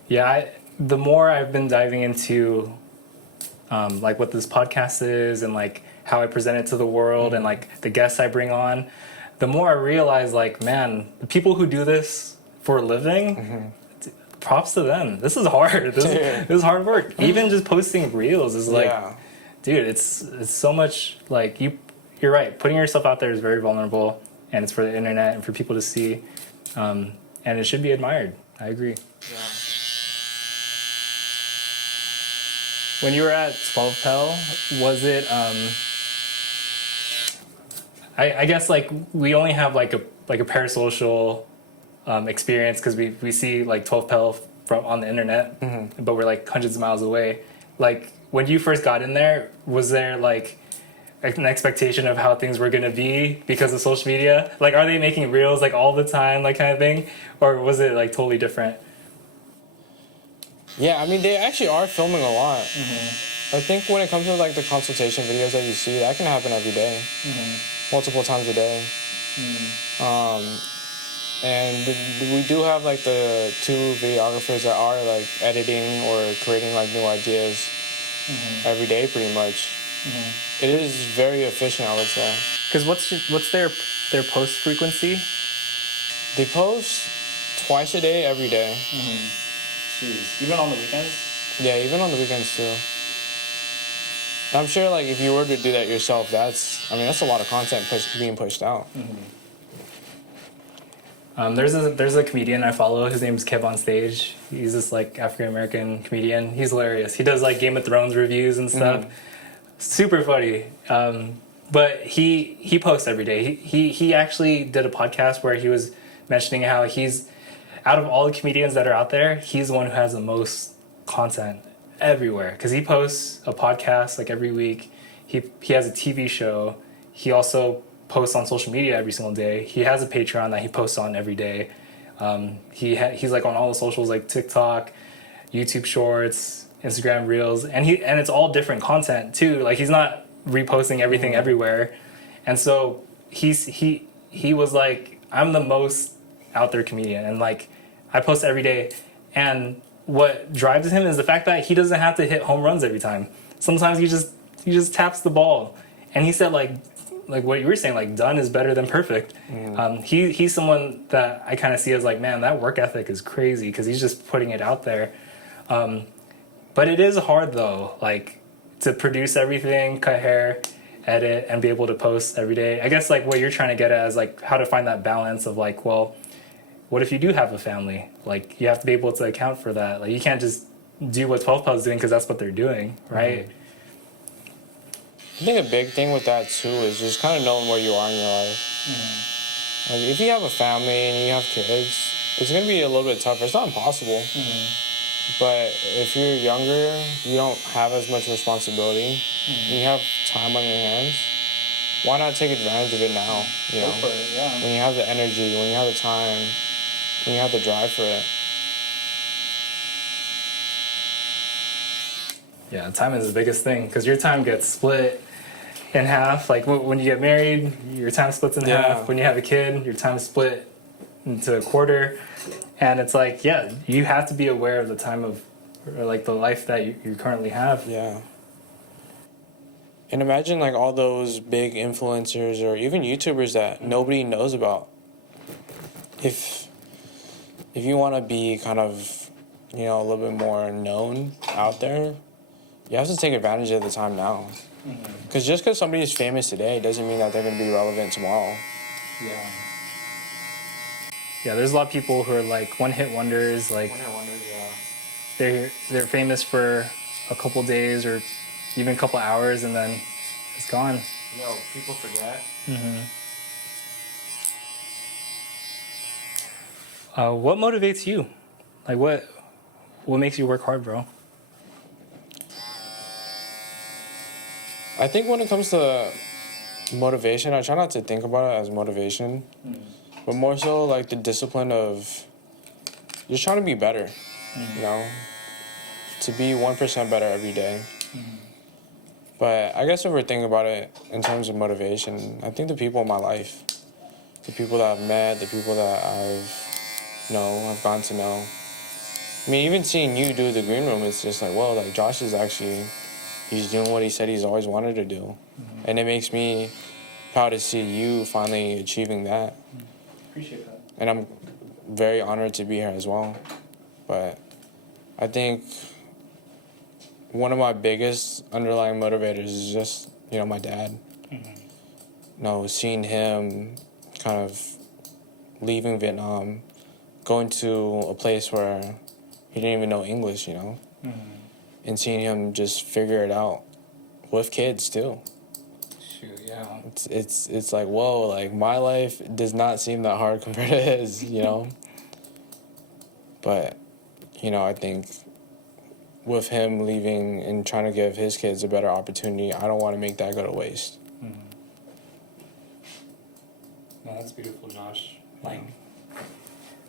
Yeah, the more I've been diving into like what this podcast is and like how I present it to the world and like the guests I bring on, the more I realize like, man, the people who do this for a living, props to them. This is hard. This is hard work. Even just posting reels is like, dude, it's so much like you're right. Putting yourself out there is very vulnerable, and it's for the internet and for people to see, and it should be admired. I agree. when you were at 12 Pel, was it I guess like we only have like a parasocial experience because we see like 12 Pel from on the internet, but we're like hundreds of miles away. Like when you first got in there, was there like an expectation of how things were gonna be because of social media? Like, are they making reels like all the time, like kind of thing, or was it like totally different? Yeah, I mean, they actually are filming a lot. I think when it comes to like the consultation videos that you see, that can happen every day, multiple times a day. And we do have like the two videographers that are like editing or creating like new ideas every day, pretty much. It is very efficient, I would say. Because what's their post frequency? They post twice a day, every day. Jeez. Even on the weekends? Yeah, even on the weekends too. I'm sure, like, if you were to do that yourself, that's a lot of content being pushed out. There's a comedian I follow. His name's Kev on Stage. He's this like African American comedian. He's hilarious. He does like Game of Thrones reviews and stuff. Super funny. But he posts every day. He actually did a podcast where he was mentioning how he's out of all the comedians that are out there, he's the one who has the most content everywhere because he posts a podcast like every week. He has a TV show. He also posts on social media every single day. He has a Patreon that he posts on every day. He's like on all the socials like TikTok, YouTube Shorts, Instagram Reels, and it's all different content too. Like he's not reposting everything everywhere, and so he was like, I'm the most out there comedian, and like I post every day, and what drives him is the fact that he doesn't have to hit home runs every time. Sometimes he just taps the ball, and he said like what you were saying, like done is better than perfect. He's someone that I kind of see as like, man, that work ethic is crazy because he's just putting it out there. But it is hard though, like to produce everything, cut hair, edit, and be able to post every day. I guess like what you're trying to get at is like how to find that balance of like, well, what if you do have a family? Like you have to be able to account for that. Like you can't just do what 12 Pals is doing because that's what they're doing, right? I think a big thing with that too is just kind of knowing where you are in your life. Like if you have a family and you have kids, it's gonna be a little bit tougher. It's not impossible, but if you're younger, you don't have as much responsibility. You have time on your hands. Why not take advantage of it now? You know, Go for it, yeah. when you have the energy, when you have the time, when you have the drive for it. Yeah, time is the biggest thing because your time gets split in half. Like when you get married, your time splits in half. When you have a kid, your time is split into a quarter. And it's like, yeah, you have to be aware of the time of, or like the life that you currently have. Yeah. And imagine like all those big influencers or even YouTubers that nobody knows about. If you want to be kind of, you know, a little bit more known out there, you have to take advantage of the time now. Because just because somebody is famous today doesn't mean that they're going to be relevant tomorrow. Yeah. Yeah, there's a lot of people who are like one-hit wonders. Like they're famous for a couple days or even a couple hours, and then it's gone. No, people forget. What motivates you? Like what makes you work hard, bro? I think when it comes to motivation, I try not to think about it as motivation, but more so like the discipline of just trying to be better, you know, to be 1% better every day. But I guess if we're thinking about it in terms of motivation, I think the people in my life, the people that I've met, the people that I've gotten to know. I mean, even seeing you do the green room, it's just like, well, like Josh is actually, he's doing what he said he's always wanted to do. And it makes me proud to see you finally achieving that. Appreciate that. And I'm very honored to be here as well. But I think one of my biggest underlying motivators is just, you know, my dad. You know, seeing him kind of leaving Vietnam, going to a place where he didn't even know English, you know. and seeing him just figure it out with kids too. Shoot, yeah. It's like, whoa, like my life does not seem that hard compared to his, you know. But, you know, I think with him leaving and trying to give his kids a better opportunity, I don't want to make that go to waste. Mm-hmm. No, that's beautiful, Josh. Like,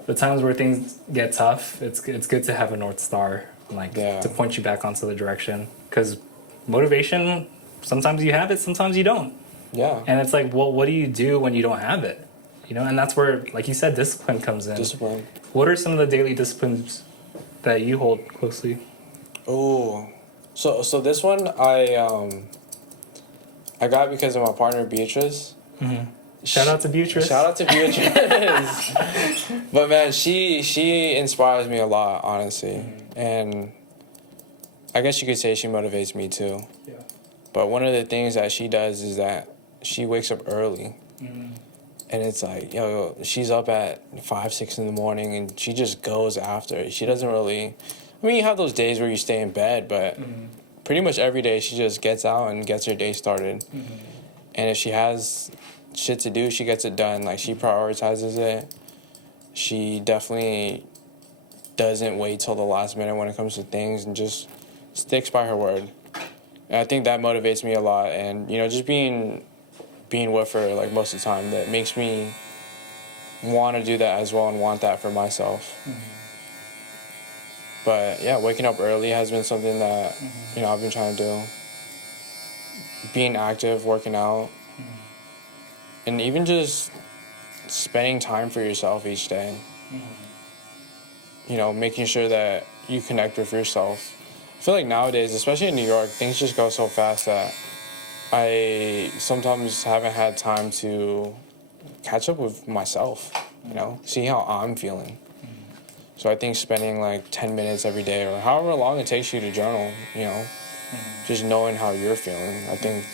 the times where things get tough, it's good to have a North Star, like, to point you back onto the direction. Because motivation, sometimes you have it, sometimes you don't. Yeah. And it's like, well, what do you do when you don't have it? You know, and that's where, like you said, discipline comes in. Discipline. What are some of the daily disciplines that you hold closely? Oh, so this one I got because of my partner Beatrice. Mm-hmm. Shout out to Beatrice. Shout out to Beatrice. But man, she inspires me a lot, honestly, and I guess you could say she motivates me too. Yeah. But one of the things that she does is that she wakes up early. Mm-hmm. And it's like, yo, she's up at 5, 6 in the morning, and she just goes after it. She doesn't really... I mean, you have those days where you stay in bed, but pretty much every day she just gets out and gets her day started. Mm-hmm. And if she has shit to do, she gets it done. Like, she prioritizes it. She definitely doesn't wait till the last minute when it comes to things and just sticks by her word. And I think that motivates me a lot. And, you know, just being with her like most of the time, that makes me want to do that as well and want that for myself. Mm-hmm. But yeah, waking up early has been something that you know, I've been trying to do. Being active, working out, and even just spending time for yourself each day. You know, making sure that you connect with yourself. I feel like nowadays, especially in New York, things just go so fast that I sometimes haven't had time to catch up with myself, you know, see how I'm feeling. So I think spending like 10 minutes every day or however long it takes you to journal, you know, just knowing how you're feeling. I think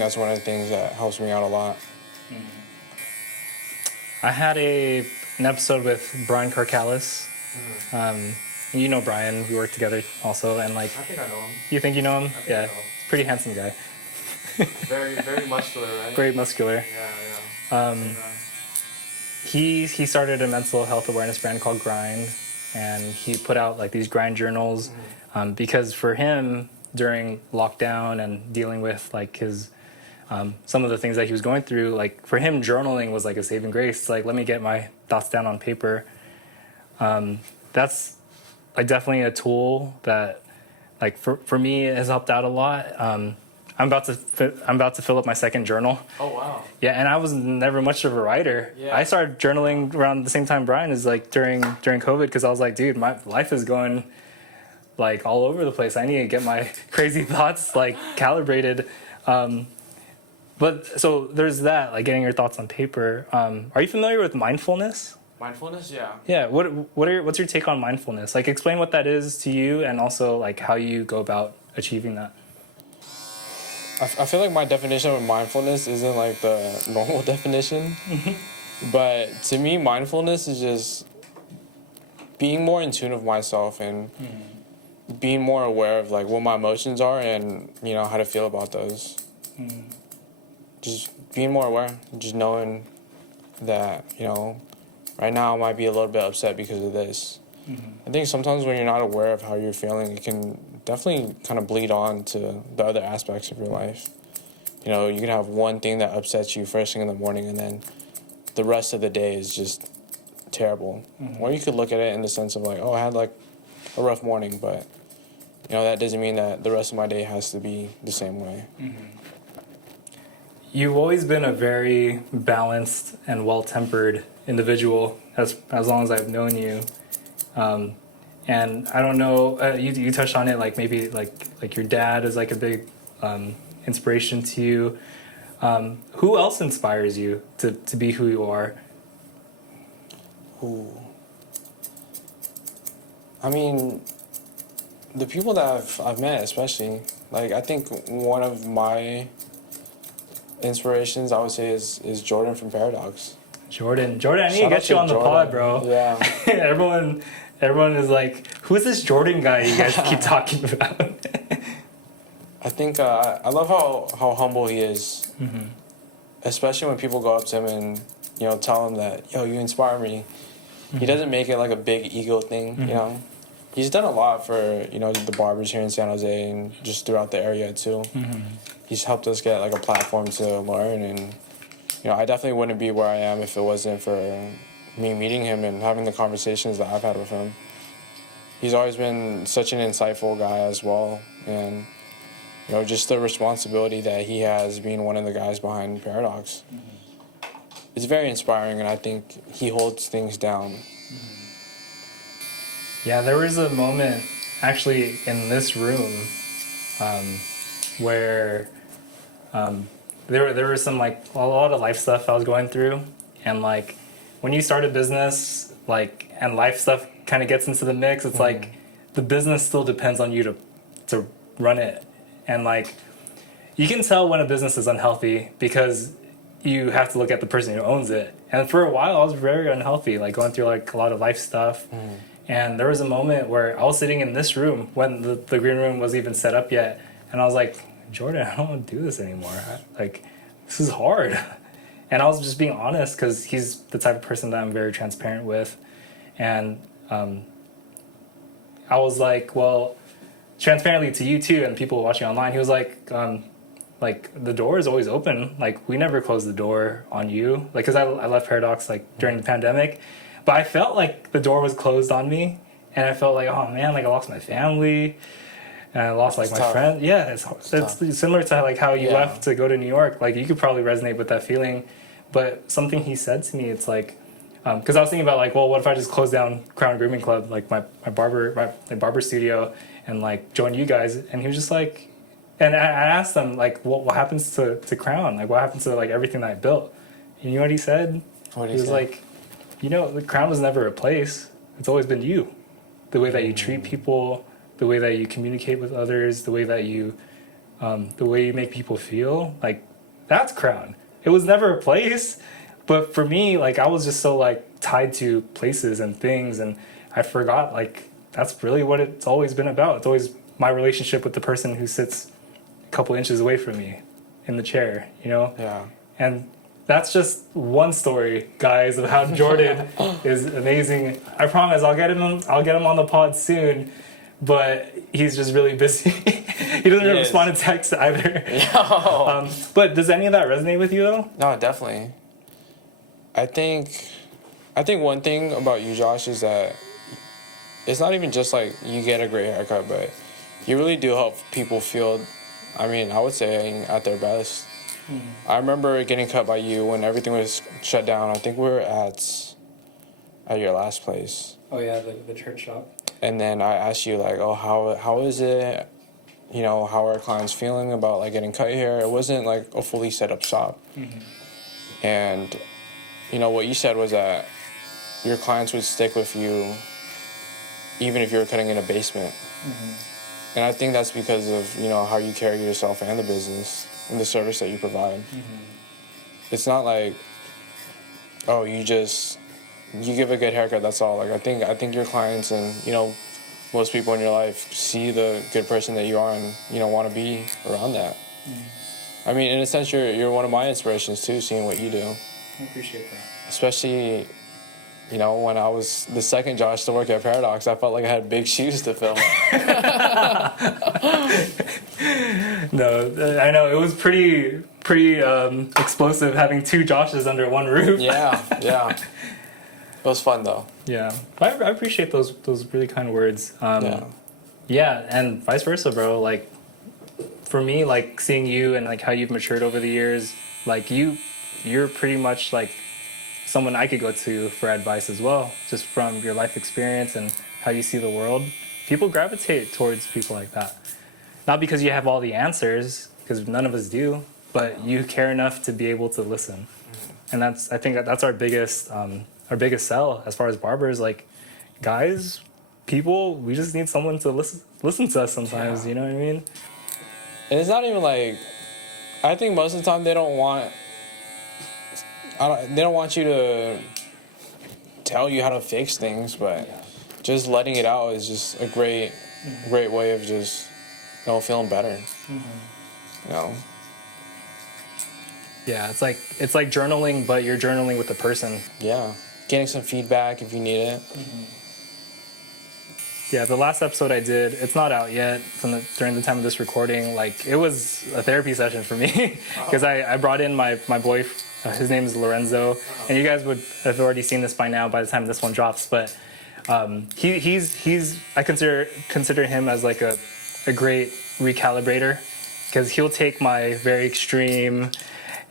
that's one of the things that helps me out a lot. I had an episode with Brian Carcalis. You know Brian, we work together also, and like... I think I know him. You think you know him? I know him. Pretty handsome guy. Very, very muscular, right? Very muscular. Yeah. He started a mental health awareness brand called Grind, and he put out like these grind journals because for him, during lockdown and dealing with like his some of the things that he was going through, like for him, journaling was like a saving grace. It's like, let me get my thoughts down on paper. That's like definitely a tool that like for me has helped out a lot. I'm about to fill up my second journal. Oh wow. Yeah, and I was never much of a writer. Yeah. I started journaling around the same time Brian is like during COVID, because I was like, dude, my life is going like all over the place. I need to get my crazy thoughts like calibrated. But so there's that, like getting your thoughts on paper. Are you familiar with mindfulness? Mindfulness, yeah. Yeah. What's your take on mindfulness? Like, explain what that is to you, and also like how you go about achieving that. I feel like my definition of mindfulness isn't like the normal definition, but to me, mindfulness is just being more in tune with myself and being more aware of like what my emotions are and, you know, how to feel about those. Just being more aware, just knowing that, you know, right now I might be a little bit upset because of this. I think sometimes when you're not aware of how you're feeling, it can definitely kind of bleed on to the other aspects of your life. You know, you can have one thing that upsets you first thing in the morning, and then the rest of the day is just terrible. Or you could look at it in the sense of like, oh, I had like a rough morning, but you know, that doesn't mean that the rest of my day has to be the same way. You've always been a very balanced and well-tempered individual as long as I've known you. And I don't know, you touched on it, like maybe like your dad is like a big inspiration to you. Who else inspires you to be who you are? Ooh. I mean, the people that I've met, especially, like I think one of my inspirations, I would say, is Jordan from Paradox. Jordan, I need to Shout out get you to on the Jordan. pod, bro. Yeah. Everyone is like who's this Jordan guy you guys keep talking about? I think I love how humble he is, especially when people go up to him and tell him that you inspire me. He doesn't make it like a big ego thing, you know. He's done a lot for the barbers here in San Jose and just throughout the area too. He's helped us get like a platform to learn, and I definitely wouldn't be where I am if it wasn't for me meeting him and having the conversations that I've had with him. He's always been such an insightful guy as well, and just the responsibility that he has being one of the guys behind Paradox. It's very inspiring, and I think he holds things down. Yeah, there was a moment actually in this room where there was some like a lot of life stuff I was going through, and like when you start a business and life stuff kind of gets into the mix, it's like the business still depends on you to run it, and like you can tell when a business is unhealthy because you have to look at the person who owns it. And for a while I was very unhealthy, like going through like a lot of life stuff. And there was a moment where I was sitting in this room when the green room wasn't even set up yet, and I was like, Jordan, I don't want to do this anymore. This is hard. And I was just being honest because he's the type of person that I'm very transparent with. And I was like, well, transparently to you too and people watching online, he was like the door is always open. Like, we never closed the door on you. Like, because I left Paradox like during the pandemic. But I felt like the door was closed on me, and I felt like, oh man, like I lost my family, and I lost like my friend. Yeah, it's similar to like how you left to go to New York. Like, you could probably resonate with that feeling. But something he said to me, it's like, because I was thinking about like, well, what if I just close down Crown Grooming Club, like my barber studio, and like join you guys? And he was just like, and I asked him like, what happens to Crown? Like, what happens to like everything that I built? And you know what he said? He was like, the Crown was never a place. It's always been you. The way that you treat people, the way that you communicate with others, the way that you make people feel. Like, that's Crown. It was never a place. But for me, like, I was just so like tied to places and things, and I forgot like that's really what it's always been about. It's always my relationship with the person who sits a couple inches away from me in the chair, Yeah. And that's just one story, guys, of how Jordan is amazing. I promise I'll get him on the pod soon, but he's just really busy. He doesn't respond to text either. But does any of that resonate with you though? No, definitely. I think one thing about you, Josh, is that it's not even just like you get a great haircut, but you really do help people feel, I would say, at their best. I remember getting cut by you when everything was shut down. I think we were at your last place. Oh yeah, the church shop. And then I asked you like, oh, how is it? How are clients feeling about like getting cut here? It wasn't like a fully set up shop. And what you said was that your clients would stick with you even if you were cutting in a basement. And I think that's because of how you carry yourself and the business and the service that you provide. It's not like, oh, you give a good haircut, that's all. Like, I think your clients and most people in your life see the good person that you are and want to be around that. In a sense, you're one of my inspirations too, seeing what you do. I appreciate that. Especially when I was the second Josh to work at Paradox, I felt like I had big shoes to fill. No, I know it was pretty explosive having two Joshes under one roof. Yeah. It was fun though. Yeah, I appreciate those really kind words. Yeah, and vice versa, bro. Like, for me, like seeing you and like how you've matured over the years, like you're pretty much like someone I could go to for advice as well, just from your life experience and how you see the world. People gravitate towards people like that. Not because you have all the answers, because none of us do, but you care enough to be able to listen. And I think that's our biggest sell as far as barbers. Like, guys, people, we just need someone to listen to us sometimes, you know what I mean? And it's not even like, I think most of the time they don't want you to tell you how to fix things, but just letting it out is just a great way of just, feeling better. You know. Yeah, it's like journaling, but you're journaling with the person. Yeah, getting some feedback if you need it. Yeah, the last episode I did, it's not out yet during the time of this recording. Like, it was a therapy session for me because I brought in my boy, his name is Lorenzo, and you guys would have already seen this by now by the time this one drops, but he's I consider him as like a great recalibrator because he'll take my very extreme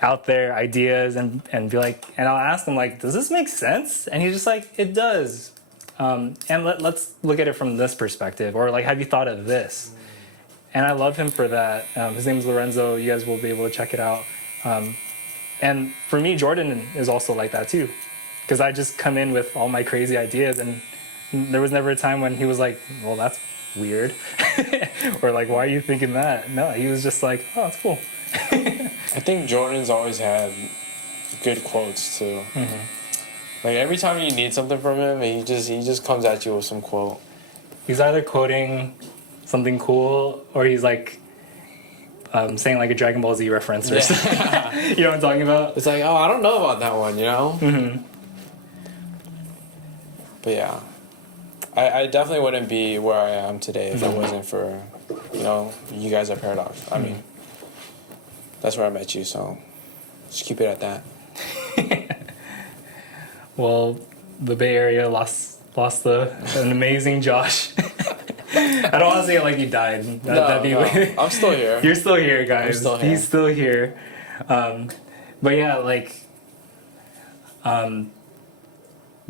out there ideas and be like, and I'll ask him like, does this make sense? And he's just like, it does. And let's look at it from this perspective, or like, have you thought of this? And I love him for that. His name is Lorenzo. You guys will be able to check it out. And for me, Jordan is also like that too, because I just come in with all my crazy ideas, and there was never a time when he was like, well, that's weird, or like, why are you thinking that? No, he was just like, oh, it's cool. I think Jordan's always had good quotes too. Like every time you need something from him, he just comes at you with some quote. He's either quoting something cool, or he's like saying like a Dragon Ball Z reference or something. You know what I'm talking about? It's like, oh, I don't know about that one, you know? But yeah, I definitely wouldn't be where I am today if it wasn't for, you guys at Paradox. I mean, that's where I met you, so just keep it at that. Well, the Bay Area lost an amazing Josh. I don't want to say it like he died. No, I'm still here. You're still here, guys. I'm still here. He's still here. But yeah, like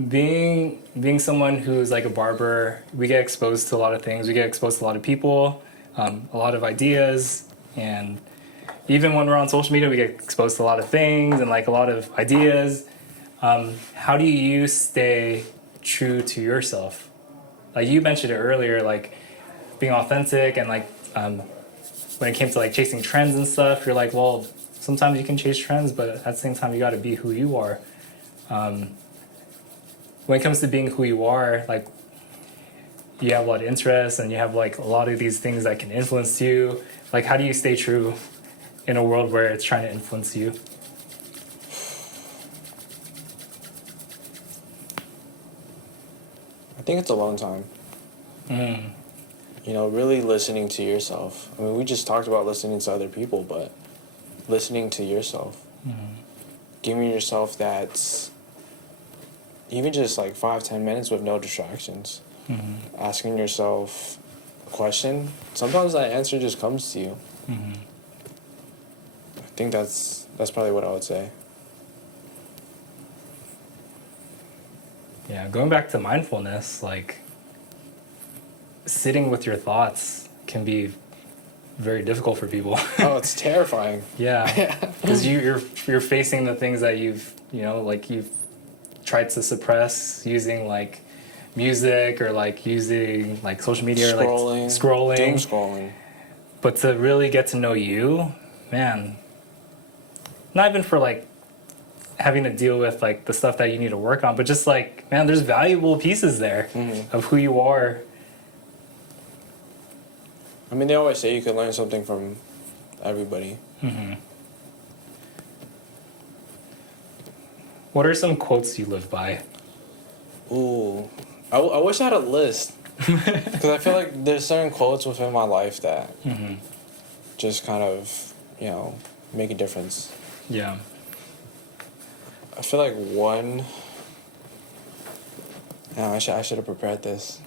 being someone who's like a barber, we get exposed to a lot of things. We get exposed to a lot of people, a lot of ideas, and even when we're on social media, we get exposed to a lot of things and like a lot of ideas. How do you stay true to yourself? Like you mentioned it earlier, like being authentic and like when it came to like chasing trends and stuff, you're like, well, sometimes you can chase trends, but at the same time, you got to be who you are. When it comes to being who you are, like you have a lot of interests and you have like a lot of these things that can influence you. Like, how do you stay true in a world where it's trying to influence you? I think it's alone time. Really listening to yourself. I mean, we just talked about listening to other people, but listening to yourself. Giving yourself that, even just like 5-10 minutes with no distractions. Asking yourself a question. Sometimes that answer just comes to you. I think that's probably what I would say. Yeah, going back to mindfulness, like sitting with your thoughts can be very difficult for people. Oh, it's terrifying. Yeah, because you're facing the things that you've tried to suppress using like music or like using like social media or like scrolling, doom scrolling. But to really get to know you, man, not even for like having to deal with like the stuff that you need to work on, but just like, man, there's valuable pieces there of who you are. I mean, they always say you can learn something from everybody. What are some quotes you live by? Ooh, I wish I had a list. Because I feel like there's certain quotes within my life that just kind of, make a difference. Yeah. I feel like one... I should have prepared this.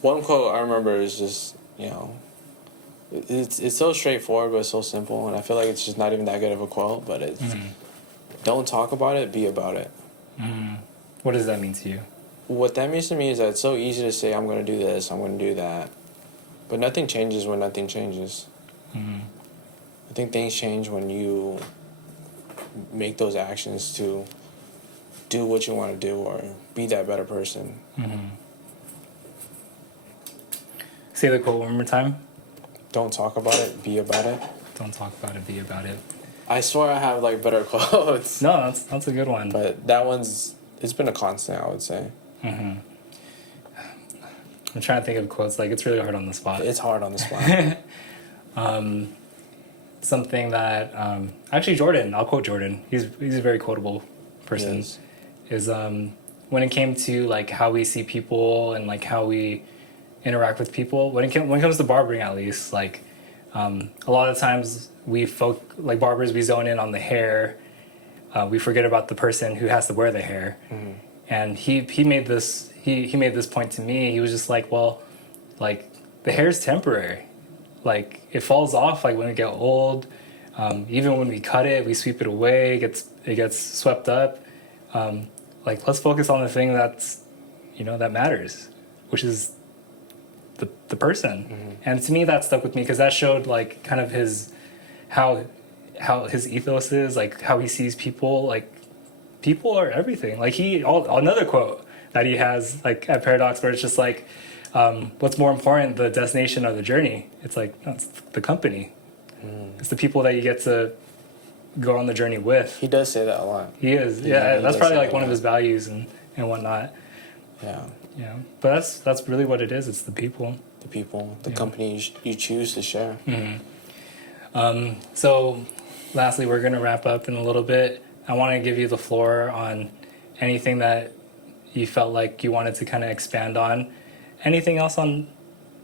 One quote I remember is just, it's so straightforward, but it's so simple, and I feel like it's just not even that good of a quote, but it's, don't talk about it, be about it. What does that mean to you? What that means to me is that it's so easy to say, I'm going to do this, I'm going to do that, but nothing changes when nothing changes. I think things change when you make those actions to do what you want to do or be that better person. Say the quote one more time. Don't talk about it, be about it. Don't talk about it, be about it. I swear I have like better quotes. No, that's a good one. But that it's been a constant, I would say. I'm trying to think of quotes. Like, it's really hard on the spot. It's hard on the spot. Something that actually Jordan. I'll quote Jordan. He's a very quotable person. Yes. Is when it came to like how we see people and like how we interact with people. When it comes to barbering, at least, like a lot of times like barbers, we zone in on the hair. We forget about the person who has to wear the hair. Mm-hmm. And he made this point to me. He was just like, well, like the hair's temporary. Like it falls off like when we get old. Even when we cut it, we sweep it away. It gets swept up. Like let's focus on the thing that's, that matters, which is the person. Mm-hmm. And to me, that stuck with me because that showed like kind of how his ethos is, like how he sees people. Like people are everything. Like another quote that he has like at Paradox where it's just like, what's more important, the destination or the journey? It's like, no, it's the company. It's the people that you get to go on the journey with. He does say that a lot. He is. Yeah, that's probably like one of his values and whatnot. Yeah. Yeah. But that's really what it is. It's the people. The people, the company you choose to share. Mm-hmm. So lastly, we're going to wrap up in a little bit. I want to give you the floor on anything that you felt like you wanted to kind of expand on. Anything else on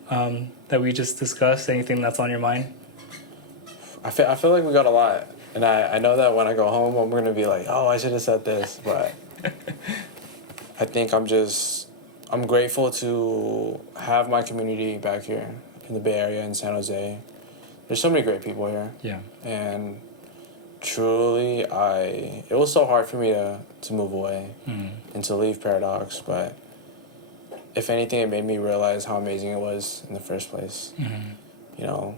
that we just discussed? Anything that's on your mind? I feel like we got a lot, and I know that when I go home, I'm gonna be like, oh, I should have said this, but I think I'm grateful to have my community back here in the Bay Area in San Jose. There's so many great people here. Yeah. And truly, it was so hard for me to move away and to leave Paradox, but if anything, it made me realize how amazing it was in the first place. Mm-hmm.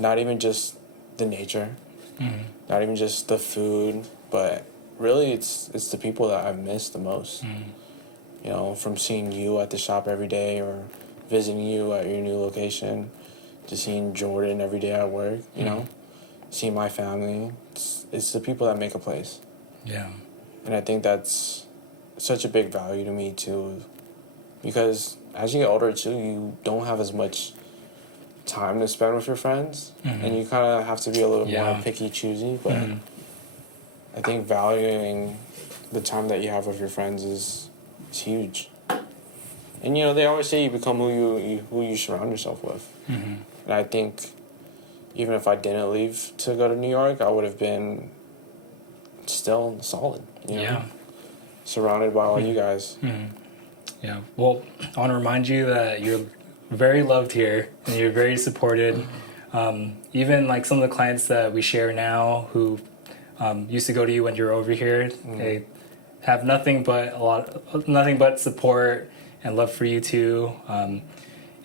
Not even just the nature, not even just the food, but really it's the people that I've missed the most. From seeing you at the shop every day or visiting you at your new location to seeing Jordan every day at work, seeing my family. It's the people that make a place. Yeah. And I think that's such a big value to me too, because as you get older too, you don't have as much time to spend with your friends, and you kind of have to be a little more picky, choosy. But I think valuing the time that you have with your friends is huge. And they always say you become who you surround yourself with. And I think even if I didn't leave to go to New York, I would have been still solid. Surrounded by all you guys. Yeah. Well, I want to remind you that you're very loved here and you're very supported. Even like some of the clients that we share now who used to go to you when you're over here, they have nothing but support and love for you too.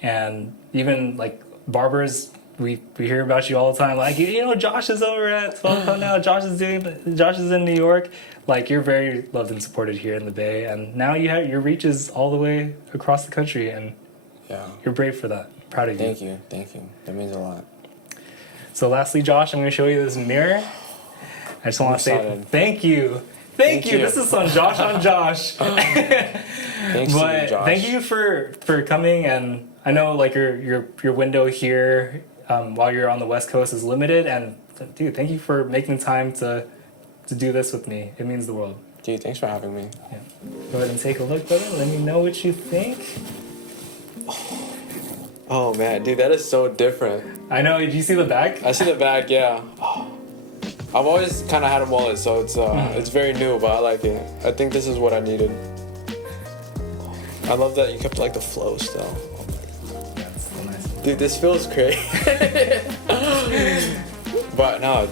And even like barbers, we hear about you all the time. Like, Josh is over at 12 now. Josh is in New York. Like, you're very loved and supported here in the Bay, and now your reach is all the way across the country, and you're brave for that. Proud of you. Thank you. That means a lot. So, lastly, Josh, I'm going to show you this mirror. I just want to say thank you. Thank you. This is on Josh on Josh. Thanks to you, Josh. Thank you for coming, and I know like your window here while you're on the West Coast is limited, and dude, thank you for making time to do this with me. It means the world. Dude, thanks for having me. Yeah. Go ahead and take a look, brother. Let me know what you think. Oh man, dude, that is so different. I know. Did you see the back? I see the back. Yeah. I've always kind of had a mullet, so it's very new, but I like it. I think this is what I needed. I love that you kept like the flow still. Yeah, it's so nice. Dude, this feels great. But no,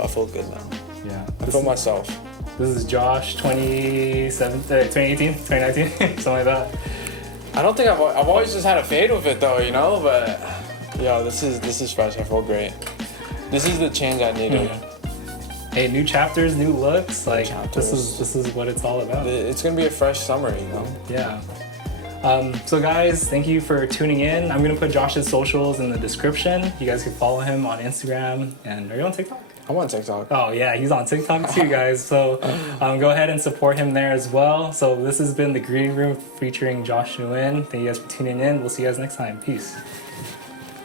I feel good now. Yeah. I feel myself. This is Josh, 2018, 2019, something like that. I don't think I've always just had a fade with it though, but this is fresh. I feel great. This is the change I needed. Hey, new chapters, new looks. Like chapters. This is what it's all about. It's gonna be a fresh summer, Yeah. So guys, thank you for tuning in. I'm gonna put Josh's socials in the description. You guys can follow him on Instagram. And are you on TikTok? I'm on TikTok. Oh yeah, he's on TikTok too, guys. So go ahead and support him there as well. So this has been the Green Room featuring Josh Nguyen. Thank you guys for tuning in. We'll see you guys next time. Peace.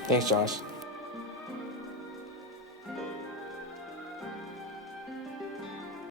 Thanks, Josh.